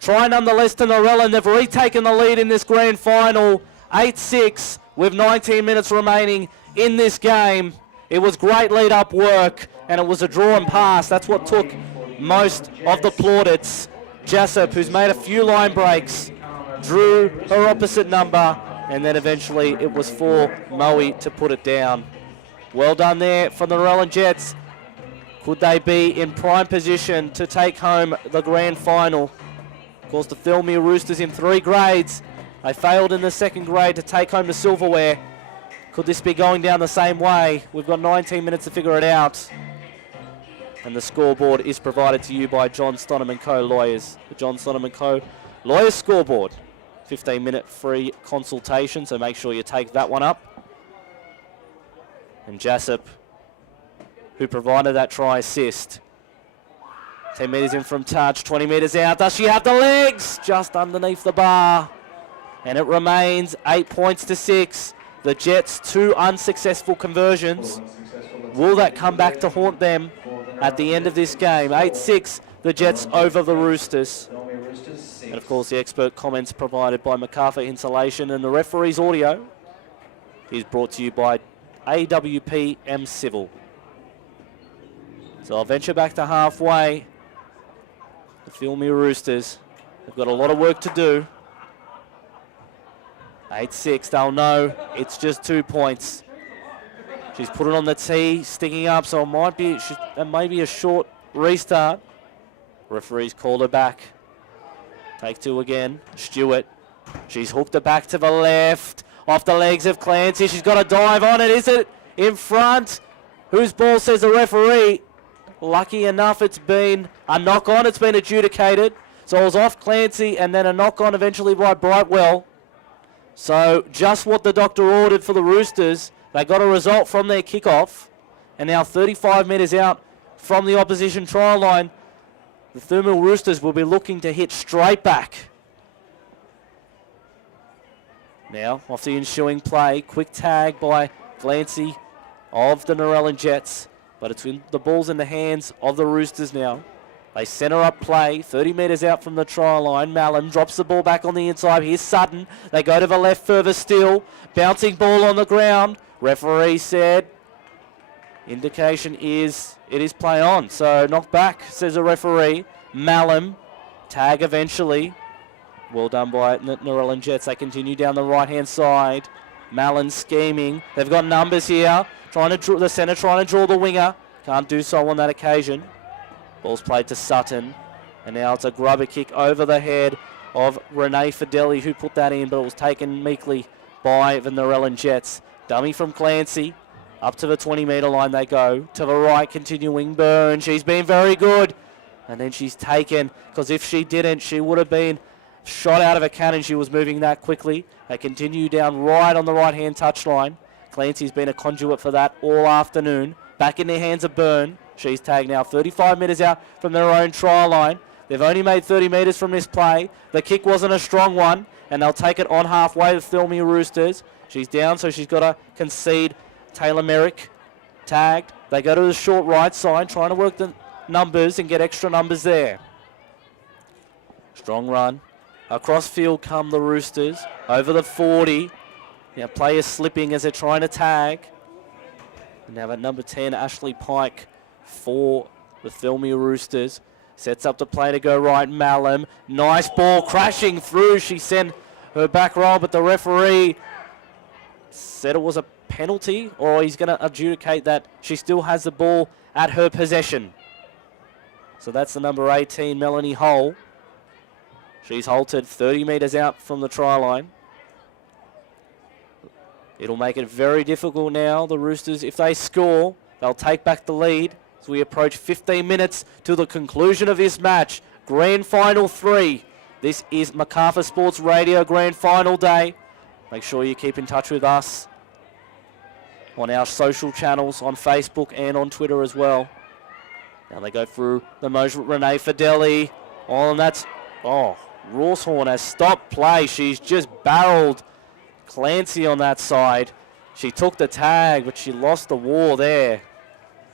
Try nonetheless to Narellan. They've retaken the lead in this grand final. 8-6 with 19 minutes remaining in this game. It was great lead-up work, and it was a draw and pass. That's what took most of the plaudits. Jessup, who's made a few line breaks, drew her opposite number, and then eventually it was for Moe to put it down. Well done there for the Narellan Jets. Could they be in prime position to take home the grand final? Of course, the Thirlmere Roosters in 3 grades. They failed in the 2nd grade to take home the silverware. Could this be going down the same way? We've got 19 minutes to figure it out. And the scoreboard is provided to you by John Stonham & Co. Lawyers. The John Stonham & Co. Lawyers scoreboard. 15-minute free consultation, so make sure you take that one up. And Jessup, who provided that try assist. 10 metres in from touch, 20 metres out. Does she have the legs? Just underneath the bar. And it remains 8 points to 6. The Jets, 2 unsuccessful conversions. Will that come back to haunt them at the end of this game? 8-6, the Jets over the Roosters. And of course, the expert comments provided by MacArthur Insulation, and the referee's audio is brought to you by AWP M Civil. So I'll venture back to halfway. The Thirlmere Roosters have got a lot of work to do. 8-6, they'll know it's just 2 points. She's put it on the tee, sticking up, so it might be a short restart. Referee's called her back. Take 2 again. Stewart. She's hooked it back to the left. Off the legs of Clancy. She's got a dive on it. Is it in front? Whose ball, says the referee? Lucky enough, it's been a knock on. It's been adjudicated. So it was off Clancy and then a knock on eventually by Brightwell. So just what the doctor ordered for the Roosters. They got a result from their kickoff. And now 35 metres out from the opposition try line. The Thirlmere Roosters will be looking to hit straight back. Now, off the ensuing play, quick tag by Clancy of the Narellan Jets. But the ball's in the hands of the Roosters now. They centre up play, 30 metres out from the try line. Mallon drops the ball back on the inside. Here's Sutton. They go to the left further still. Bouncing ball on the ground. Referee said, indication is it is play on. So knock back, says the referee. Mallon, tag eventually. Well done by Narellan Jets. They continue down the right-hand side. Mallon scheming. They've got numbers here. The centre trying to draw the winger. Can't do so on that occasion. Ball's played to Sutton. And now it's a grubber kick over the head of Renee Fideli, who put that in, but it was taken meekly by the Narellan Jets. Dummy from Clancy. Up to the 20-metre line they go. To the right, continuing Byrne. She's been very good. And then she's taken, because if she didn't, she would have been shot out of a cannon. She was moving that quickly. They continue down right on the right-hand touchline. Clancy's been a conduit for that all afternoon. Back in the hands of Byrne. She's tagged now 35 metres out from their own try line. They've only made 30 metres from this play. The kick wasn't a strong one, and they'll take it on halfway, the Thirlmere Roosters. She's down, so she's got to concede. Thirlmere tagged. They go to the short right side, trying to work the numbers and get extra numbers there. Strong run. Across field come the Roosters. Over the 40. Now players slipping as they're trying to tag. And now at number 10, Ashley Pike for the Thirlmere Roosters. Sets up the play to go right. Mallam. Nice ball crashing through. She sent her back roll, but the referee said it was a penalty, or he's going to adjudicate that she still has the ball at her possession. So that's the number 18, Melanie Hull. She's halted 30 metres out from the try line. It'll make it very difficult now. The Roosters, if they score, they'll take back the lead as we approach 15 minutes to the conclusion of this match. Grand Final 3. This is Macarthur Sports Radio Grand Final Day. Make sure you keep in touch with us on our social channels, on Facebook and on Twitter as well. Now they go through the motion. Renee Fideli. Oh, and that's... Oh, Rawshorn has stopped play. She's just barreled Clancy on that side. She took the tag, but she lost the war there.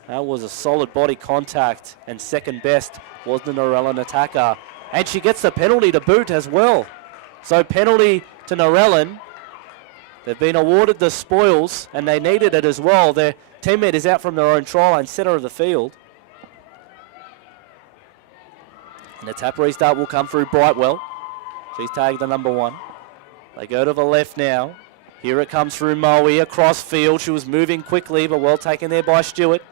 That was a solid body contact, and second best was the Narellan attacker. And she gets the penalty to boot as well. So penalty to Narellan. They've been awarded the spoils, and they needed it as well. They're 10 metres out from their own try line, centre of the field. And the tap restart will come through Brightwell. She's tagged the number 1. They go to the left now. Here it comes through Moe across field. She was moving quickly, but well taken there by Stewart.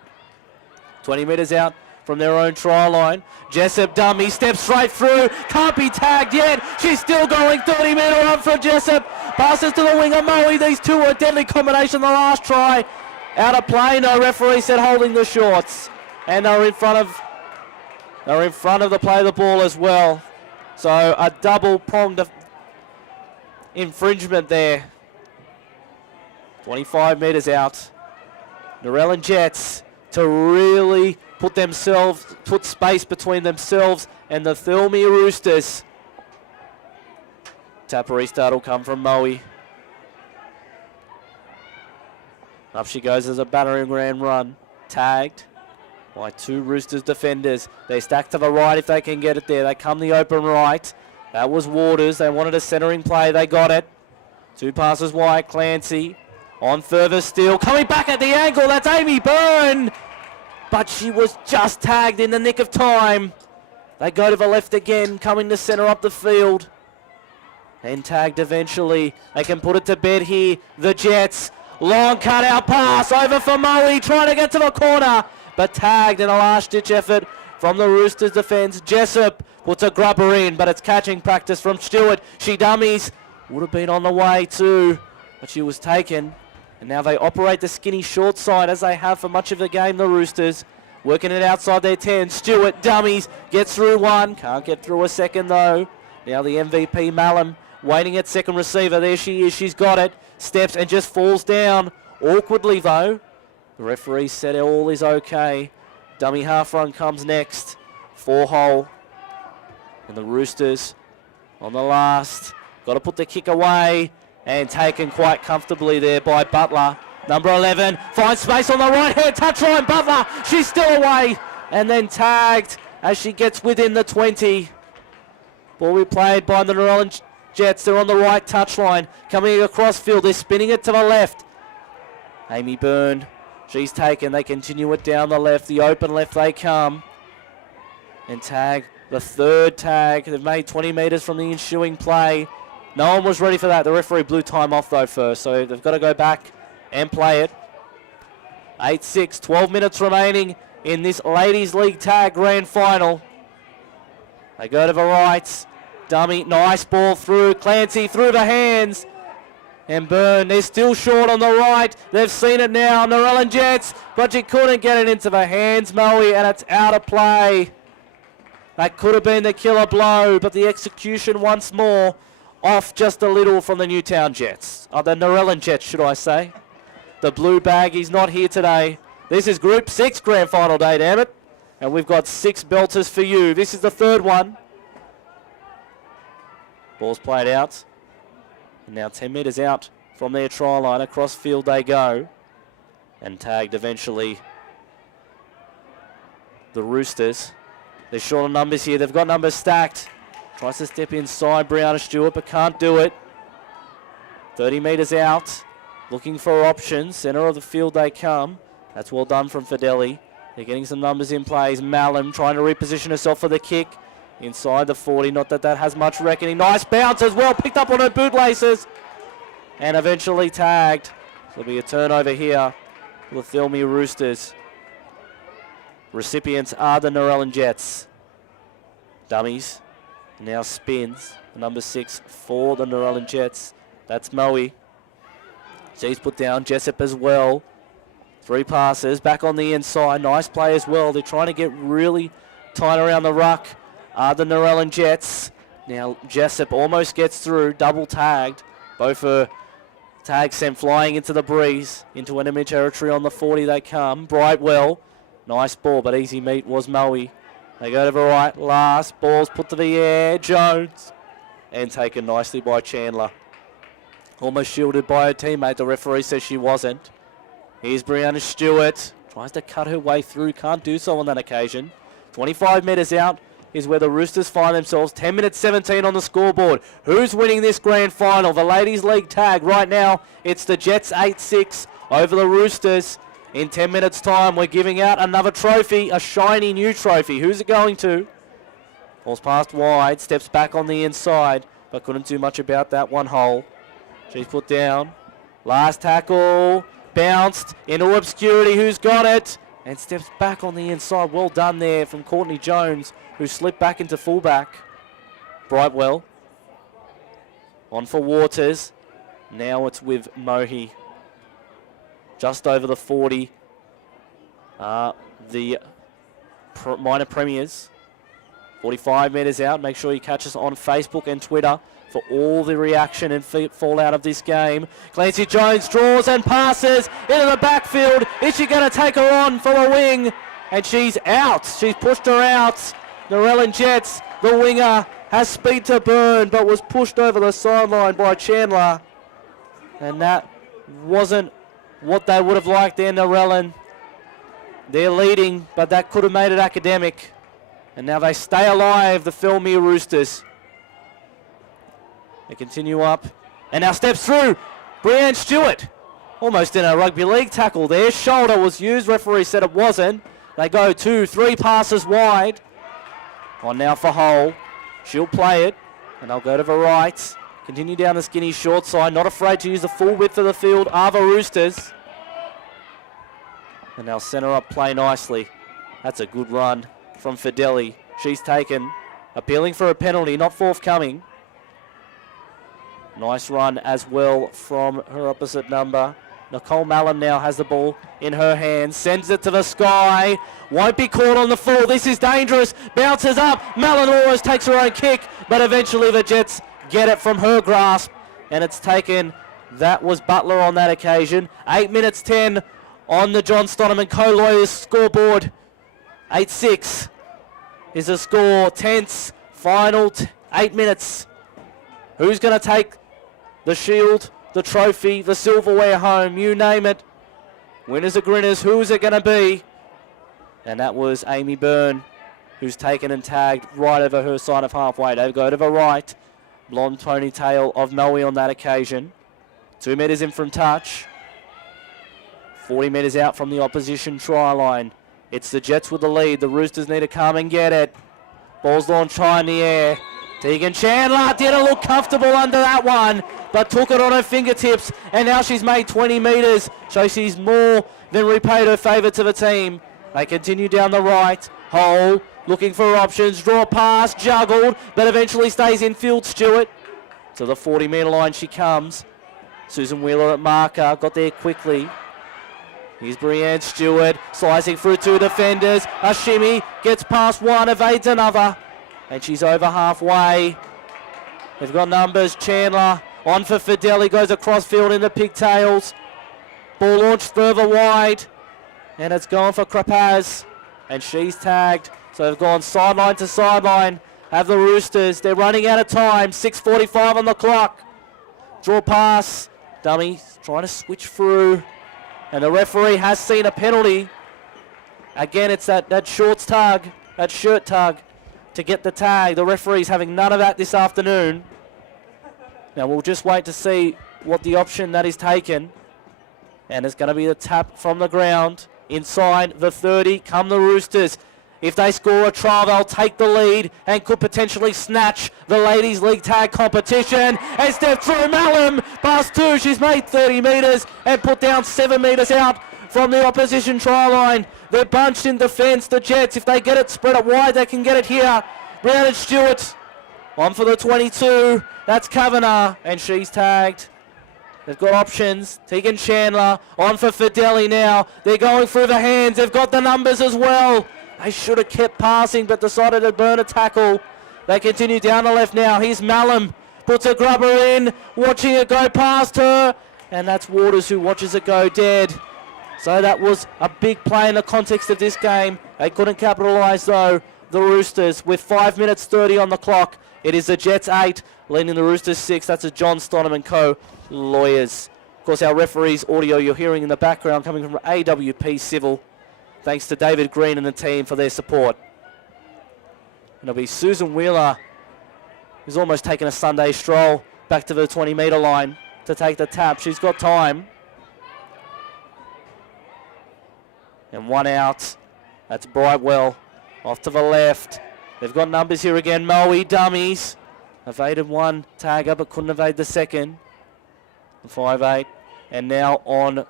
20 metres out from their own try line. Jessup dummy, steps straight through. Can't be tagged yet. She's still going. 30-metre run for Jessup. Passes to the winger Moe. These two are a deadly combination. The last try out of play. No, referee said holding the shorts. And they're in front of the play of the ball as well. So a double-pronged infringement there. 25 metres out. Narellan Jets to really put space between themselves and the Thirlmere Roosters. Tap restart will come from Moe. Up she goes as a battering ram run. Tagged by 2 Roosters defenders. They stack to the right if they can get it there. They come the open right. That was Waters. They wanted a centering play. They got it. 2 passes wide. Clancy on further still. Coming back at the angle. That's Amy Byrne. But she was just tagged in the nick of time. They go to the left again. Coming to centre up the field. And tagged eventually. They can put it to bed here. The Jets. Long cutout pass over for Moe, trying to get to the corner. But tagged in a last-ditch effort from the Roosters defence. Jessup puts a grubber in, but it's catching practice from Stewart. She dummies. Would have been on the way too, but she was taken. And now they operate the skinny short side as they have for much of the game, the Roosters. Working it outside their 10. Stewart dummies. Gets through one. Can't get through a second though. Now the MVP, Malum, waiting at second receiver. There she is. She's got it. Steps and just falls down. Awkwardly though. The referee said all is okay. Dummy half run comes next. 4-hole. And the Roosters on the last. Got to put the kick away. And taken quite comfortably there by Butler. Number 11 finds space on the right hand touchline. Butler, she's still away. And then tagged as she gets within the 20. Ball we played by the Narellan Jets. They're on the right touchline. Coming across field. They're spinning it to the left. Amy Byrne. She's taken. They continue it down the left. The open left they come. And tag. The third tag. They've made 20 metres from the ensuing play. No one was ready for that. The referee blew time off though first. So they've got to go back and play it. 8-6. 12 minutes remaining in this Ladies League Tag Grand Final. They go to the right. Dummy. Nice ball through. Clancy through the hands. And Byrne, they're still short on the right. They've seen it now. Narellan Jets, but she couldn't get it into the hands, Moe, and it's out of play. That could have been the killer blow, but the execution once more off just a little from the Newtown Jets. The Narellan Jets, should I say. The blue bag, he's not here today. This is Group 6 Grand Final day, damn it. And we've got 6 belters for you. This is the third one. Ball's played out. And now 10 metres out from their try line. Across field they go. And tagged eventually. The Roosters. They're short on numbers here. They've got numbers stacked. Tries to step inside Brianna Stewart, but can't do it. 30 metres out. Looking for options. Centre of the field they come. That's well done from Fideli. They're getting some numbers in plays. Malum trying to reposition herself for the kick. Inside the 40, not that that has much reckoning. Nice bounce as well, picked up on her bootlaces. And eventually tagged. There'll be a turnover here for the Thirlmere Roosters. Recipients are the Narellan Jets. Dummies. Now spins. Number 6 for the Narellan Jets. That's Moe. She's put down. Jessup as well. 3 passes. Back on the inside. Nice play as well. They're trying to get really tight around the ruck. The Narellan Jets. Now Jessup almost gets through, double tagged. Both her tags sent flying into the breeze, into enemy territory on the 40 they come. Brightwell, nice ball, but easy meet was Moe. They go to the right, last, ball's put to the air, Jones. And taken nicely by Chandler. Almost shielded by her teammate, the referee says she wasn't. Here's Brianna Stewart, tries to cut her way through, can't do so on that occasion. 25 metres out is where the Roosters find themselves. 10 minutes 17 on the scoreboard. Who's winning this grand final? The Ladies League Tag. Right now, it's the Jets 8-6 over the Roosters. In 10 minutes' time, we're giving out another trophy, a shiny new trophy. Who's it going to? Falls past wide, steps back on the inside, but couldn't do much about that one hole. She's put down. Last tackle, bounced into obscurity. Who's got it? And steps back on the inside. Well done there from Courtney Jones, who slipped back into fullback. Brightwell. On for Waters. Now it's with Mohi. Just over the 40. The minor premiers. 45 metres out. Make sure you catch us on Facebook and Twitter for all the reaction and fallout of this game. Clancy Jones draws and passes into the backfield. Is she going to take her on for the wing? And she's out. She's pushed her out. Narellan Jets, the winger, has speed to burn, but was pushed over the sideline by Chandler. And that wasn't what they would have liked there, Narellan. They're leading, but that could have made it academic. And now they stay alive, the Thirlmere Roosters. They continue up. And now steps through. Brianne Stewart. Almost in a rugby league tackle there. Shoulder was used. Referee said it wasn't. They go 2-3 passes wide. On now for Hull. She'll play it. And they'll go to the right. Continue down the skinny short side. Not afraid to use the full width of the field are the Roosters. And now centre up play nicely. That's a good run from Fideli. She's taken. Appealing for a penalty, not forthcoming. Nice run as well from her opposite number. Nicole Mallum now has the ball in her hands. Sends it to the sky. Won't be caught on the full. This is dangerous. Bounces up. Mallum always takes her own kick. But eventually the Jets get it from her grasp. And it's taken. That was Butler on that occasion. 8 minutes 10 on the John Stoneman Co-Lawyers scoreboard. 8-6 is the score. Tense. Final 8 minutes. Who's going to take the shield, the trophy, the silverware home, you name it? Winners or grinners, who is it going to be? And that was Amy Byrne, who's taken and tagged right over her side of halfway. They go to the right. Blonde ponytail of Moe on that occasion. 2 metres in from touch. 40 metres out from the opposition try line. It's the Jets with the lead. The Roosters need to come and get it. Ball's launched high in the air. Tegan Chandler didn't look comfortable under that one, but took it on her fingertips, and now she's made 20 metres, so she's more than repaid her favour to the team. They continue down the right. Hole, looking for options, draw pass, juggled, but eventually stays in field. Stewart to the 40-metre line she comes. Susan Wheeler at marker, got there quickly. Here's Brianne Stewart, slicing through 2 defenders. A shimmy, gets past one, evades another. And she's over halfway. They've got numbers. Chandler on for Fideli, goes across field in the pigtails. Ball launched further wide. And it's gone for Krapaz. And she's tagged. So they've gone sideline to sideline. Have the Roosters. They're running out of time. 6:45 on the clock. Draw pass. Dummy trying to switch through. And the referee has seen a penalty. Again, it's that shorts tug, that shirt tug to get the tag. The referee's having none of that this afternoon. Now we'll just wait to see what the option that is taken. And it's going to be the tap from the ground. Inside the 30 come the Roosters. If they score a try, they'll take the lead and could potentially snatch the Ladies League Tag competition. And step through Mallum, past 2. She's made 30 metres and put down 7 metres out from the opposition try line. They're bunched in defence, the Jets. If they get it, spread it wide, they can get it here. Rhiannon Stewart on for the 22. That's Kavanagh, and she's tagged. They've got options. Tegan Chandler on for Fideli now. They're going through the hands. They've got the numbers as well. They should have kept passing, but decided to burn a tackle. They continue down the left now. Here's Mallum. Puts a grubber in. Watching it go past her. And that's Waters who watches it go dead. So that was a big play in the context of this game. They couldn't capitalise though. The Roosters with 5 minutes 30 on the clock. It is the Jets 8, leading the Roosters 6. That's a John Stoneman Co. Lawyers. Of course, our referee's audio you're hearing in the background coming from AWP Civil. Thanks to David Green and the team for their support. And it'll be Susan Wheeler, who's almost taken a Sunday stroll back to the 20-metre line to take the tap. She's got time. And one out. That's Brightwell. Off to the left. They've got numbers here again. Moe dummies. Evaded one tagger, but couldn't evade the second. 5-8. And now on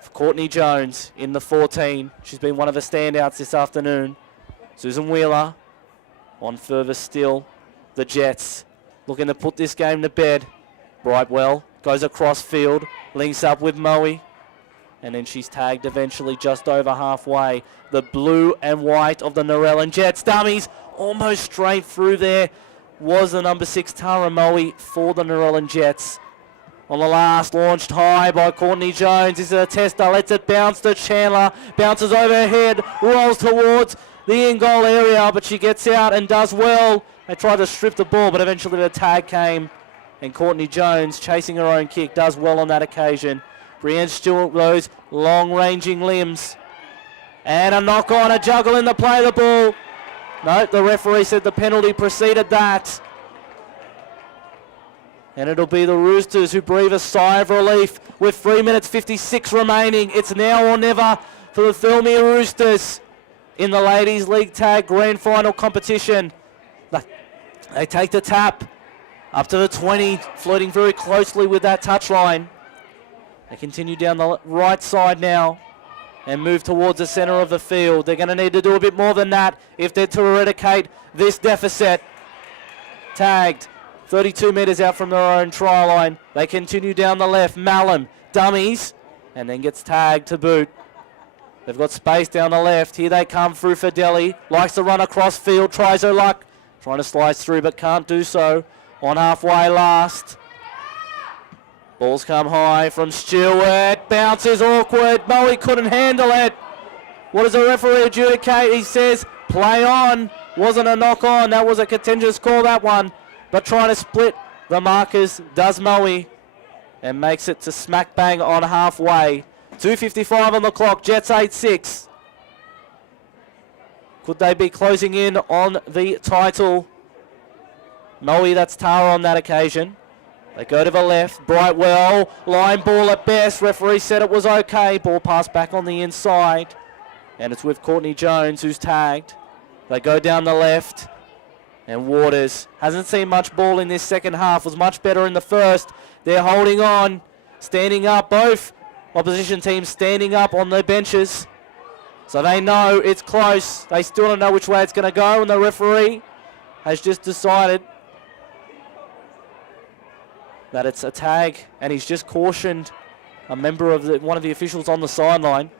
for Courtney Jones in the 14. She's been one of the standouts this afternoon. Susan Wheeler on further still. The Jets looking to put this game to bed. Brightwell goes across field. Links up with Moe. And then she's tagged eventually just over halfway. The blue and white of the Narellan Jets. Dummies almost straight through there was the number 6 Tara Moe for the Narellan Jets. On the last, launched high by Courtney Jones. This is a tester, lets it bounce to Chandler. Bounces overhead, rolls towards the in-goal area, but she gets out and does well. They tried to strip the ball, but eventually the tag came. And Courtney Jones, chasing her own kick, does well on that occasion. Brianne Stewart, those long-ranging limbs. And a knock on, a juggle in the play of the ball. No, the referee said the penalty preceded that. And it'll be the Roosters who breathe a sigh of relief with 3 minutes 56 remaining. It's now or never for the Thirlmere Roosters in the Ladies League Tag Grand Final competition. They take the tap. Up to the 20, flirting very closely with that touchline. They continue down the right side now and move towards the centre of the field. They're going to need to do a bit more than that if they're to eradicate this deficit. Tagged 32 metres out from their own try line. They continue down the left. Malum dummies and then gets tagged to boot. They've got space down the left. Here they come through for Delhi. Likes to run across field. Tries her luck. Trying to slice through but can't do so. On halfway last. Balls come high from Stewart. Bounces awkward. Moe couldn't handle it. What does the referee adjudicate? He says play on. Wasn't a knock on. That was a contentious call, that one. But trying to split the markers does Moe. And makes it to smack bang on halfway. 2:55 on the clock. Jets 8-6. Could they be closing in on the title? Moe, that's Tara on that occasion. They go to the left. Brightwell, line ball at best. Referee said it was okay. Ball passed back on the inside. And it's with Courtney Jones, who's tagged. They go down the left. And Waters hasn't seen much ball in this second half. Was much better in the first. They're holding on. Standing up. Both opposition teams standing up on their benches. So they know it's close. They still don't know which way it's going to go. And the referee has just decided that it's a tag, and he's just cautioned a member of one of the officials on the sideline.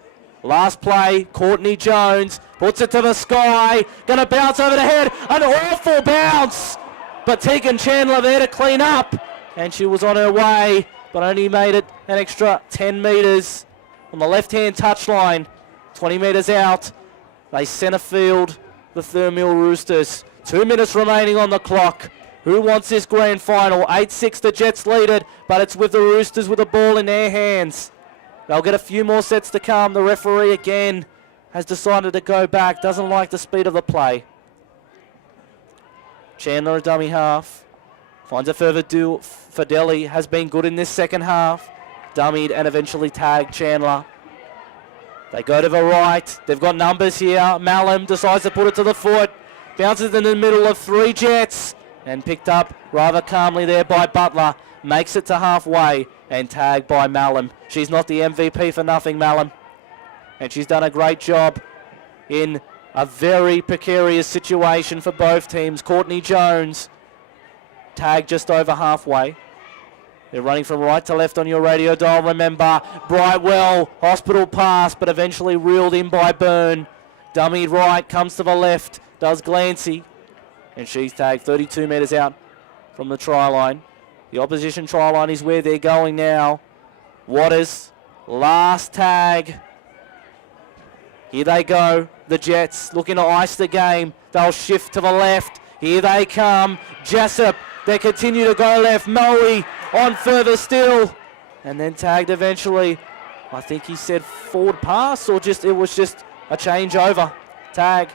Last play, Courtney Jones puts it to the sky, gonna bounce over the head, an awful bounce, but Tegan Chandler there to clean up, and she was on her way, but only made it an extra 10 metres on the left-hand touchline, 20 metres out. They centre field the Thirlmere Roosters. 2 minutes remaining on the clock. Who wants this grand final? 8-6, the Jets lead it, but it's with the Roosters with the ball in their hands. They'll get a few more sets to come. The referee again has decided to go back. Doesn't like the speed of the play. Chandler, a dummy half. Finds a further do for Delhi. Has been good in this second half. Dummied and eventually tagged Chandler. They go to the right. They've got numbers here. Malum decides to put it to the foot. Bounces in the middle of 3 Jets. And picked up rather calmly there by Butler. Makes it to halfway and tagged by Malum. She's not the MVP for nothing, Malum. And she's done a great job in a very precarious situation for both teams. Courtney Jones tagged just over halfway. They're running from right to left on your radio dial. Remember, Brightwell, hospital pass, but eventually reeled in by Byrne. Dummied right, comes to the left, does Glancy. And she's tagged 32 metres out from the try line. The opposition try line is where they're going now. Waters, last tag. Here they go. The Jets looking to ice the game. They'll shift to the left. Here they come. Jessup, they continue to go left. Moe on further still. And then tagged eventually. I think he said forward pass or it was just a changeover. Tag.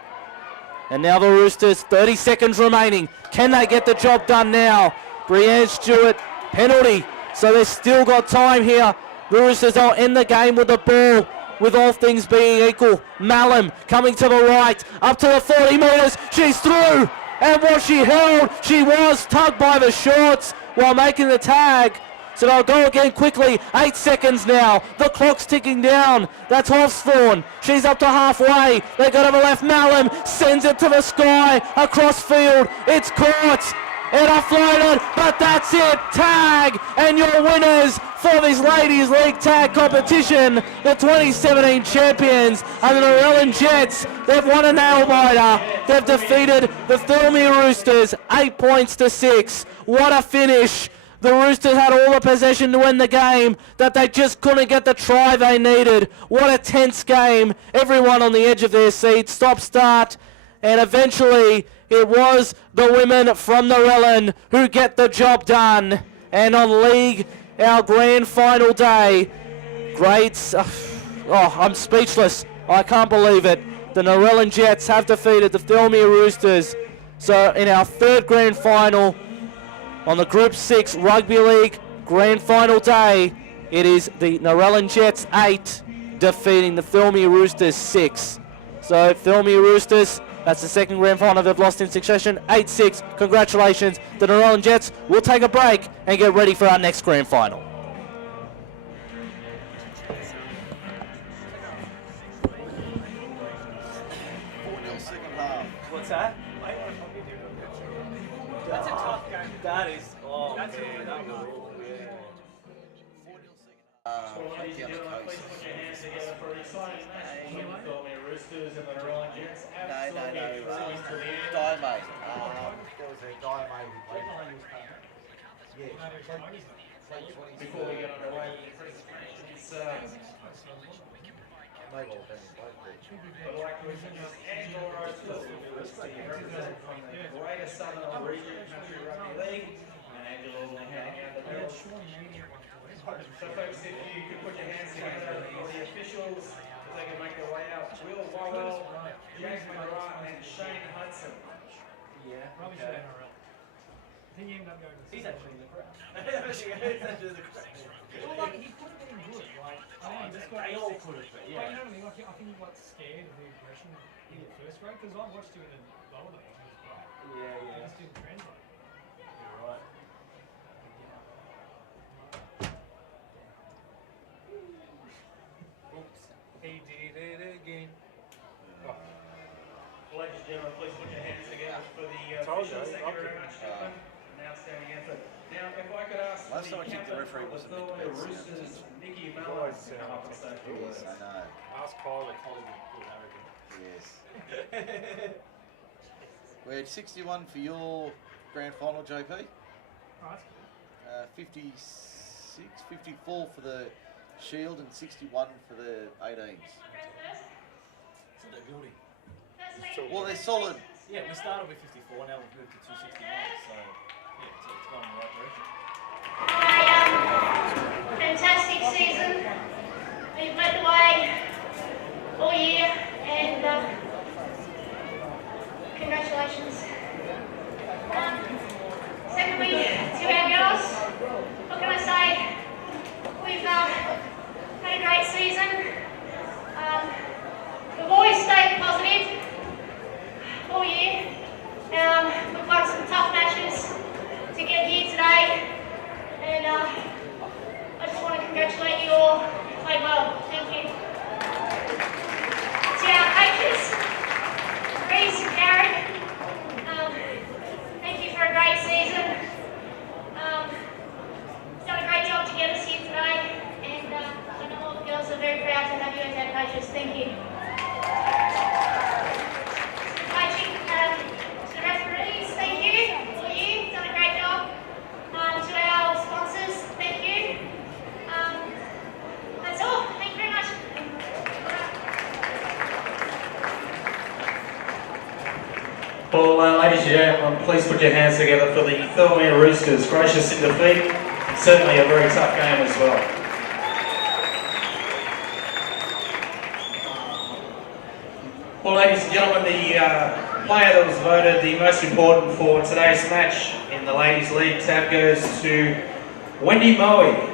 And now the Roosters, 30 seconds remaining. Can they get the job done now? Brianne Stewart, penalty. So they've still got time here. The Roosters will end the game with the ball, with all things being equal. Malum coming to the right, up to the 40 metres. She's through. And was she held? She was tugged by the shorts while making the tag. So they'll go again quickly. 8 seconds now. The clock's ticking down. That's Hawthorne. She's up to halfway. They go to the left. Malum sends it to the sky. Across field. It's caught. It offloaded. But that's it. Tag. And your winners for this Ladies League Tag competition. The 2017 champions are the Narellan Jets. They've won a nail-biter. They've defeated the Thirlmere Roosters 8-6. What a finish. The Roosters had all the possession to win the game, that they just couldn't get the try they needed. What a tense game. Everyone on the edge of their seats. Stop-start. And eventually, it was the women from Narellan who get the job done. And on League, our grand final day, grades... I'm speechless. I can't believe it. The Narellan Jets have defeated the Thirlmere Roosters. So in our third grand final... on the Group 6 Rugby League Grand Final Day, it is the Narellan Jets 8 defeating the Thirlmere Roosters 6. So Thirlmere Roosters, That's the second grand final they've lost in succession, 8-6. Congratulations. The Narellan Jets will take a break and get ready for our next grand final. What's that? That's a tough game. That is. Oh, that's man. Ladies and gentlemen, please put your hands together for an exciting match between the Thirlmere Roosters and the Narellan Jets. Absolutely thrilling to the end. Diamond. There was a diamond. Before we get underway with the presentations, I'd like to introduce Angela Rose, representing from the Greater Southern Region Country Rugby League, and Angela will be handing out the belt. So folks, if you could put your hands together for the officials, as they can make their way out. Will Wowell, Jack McGrath, and Shane Hudson. Yeah, okay. I think he ended up going to He's actually in the crowd. Well, like, he could have been good. Like, I don't know, just got They all could have been, But you yeah. know what I mean? Like, I think he got scared of the aggression in the first grade because I watched him in the lower league. He was great. Yeah, He yeah. just didn't translate. You're right. Oops, he did it again. Ladies and gentlemen, please put your hands together for the officials. Thank you very much, gentlemen. An outstanding effort. Now, if I could ask Last the time I checked, the captain referee of the wasn't meant to Thirlmere be Roosters, Nicky Mellon, to come up and say a few words. I know. Ask Kyle if Hollywood would arrogant. Yes. We're at 61 for your grand final, JP. Oh, that's cool. 56, 54 for the Shield, and 61 for the 18s. So they're building. Well, they're solid. Yeah, we started with 54, now we've moved to 261, so yeah, it's gone in the right direction. Fantastic season. We've led the way all year, and congratulations. Secondly, to our girls, what can I say? We've had a great season. We've always stayed positive all year. We've won some tough matches to get here today, and I just want to congratulate you all. You played well. Thank you. To our coaches, Reese and Karen, thank you for a great season. You've done a great job to get us here today, and I know all the girls are very proud to have you as our coaches. Thank you. Coaching, to the referees, thank you. All you, done a great job. To our sponsors, thank you. That's all. Thank you very much. Well, ladies and gentlemen, please put your hands together for the Thirlmere Roosters. Gracious in defeat. Certainly a very tough game as well. Well, ladies and gentlemen, the player that was voted the most important for today's match in the Ladies League tab goes to Wendy Moe.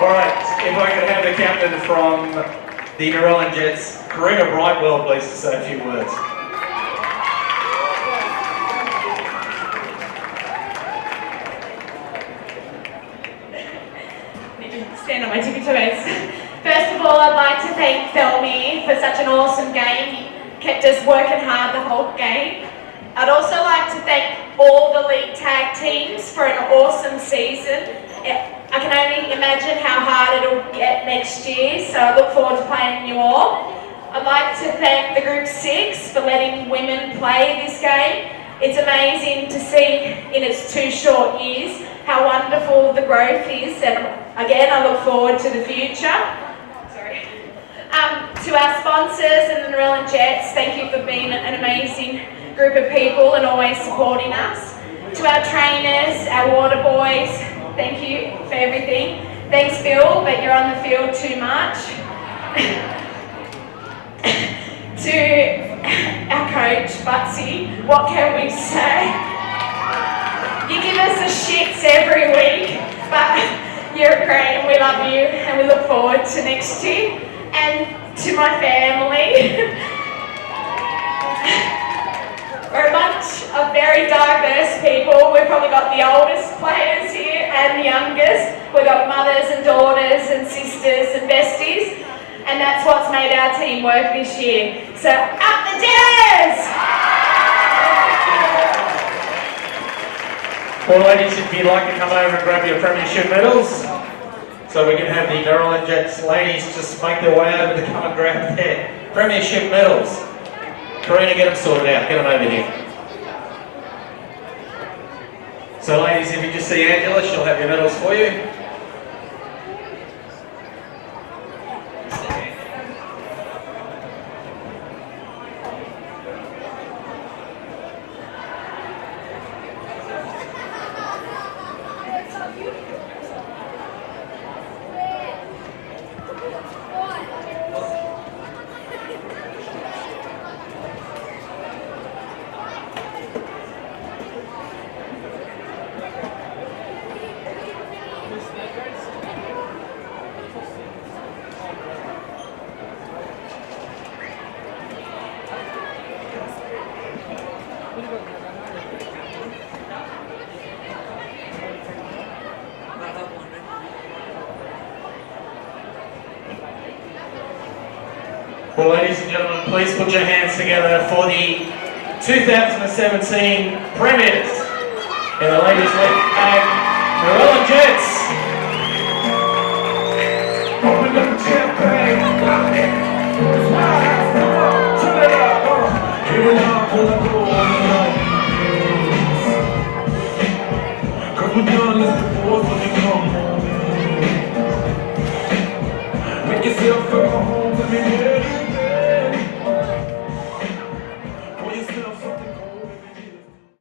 Alright, if I could have the captain from the Narellan Jets, Karina Brightwell, please, to say a few words. Stand on my tippy toes. First of all, I'd like to thank Thirlmere for such an awesome game. You kept us working hard the whole game. I'd also like to thank all the league tag teams for an awesome season. I can only imagine how hard it'll get next year, so I look forward to playing you all. I'd like to thank the Group 6 for letting women play this game. It's amazing to see in its 2 short years how wonderful the growth is, and again I look forward to the future. Sorry. To our sponsors and the Narellan Jets, thank you for being an amazing group of people and always supporting us. To our trainers, our water boys, thank you for everything. Thanks, Phil, but you're on the field too much. To our coach, Butsy, what can we say? You give us the shits every week, but you're great and we love you and we look forward to next year. And to my family, we're a bunch of very diverse people. We've probably got the oldest players here and the youngest. We've got mothers and daughters and sisters and besties. And that's what's made our team work this year. So, up the Jazz! Well, ladies, if you'd like to come over and grab your premiership medals, so we can have the Narellan Jets ladies just make their way over to come and grab their premiership medals. Karina, get them sorted out. Get them over here. So, ladies, if you just see Angela, she'll have your medals for you. Well, ladies and gentlemen, please put your hands together for the 2017 Premiers in the Ladies League Narellan Jets.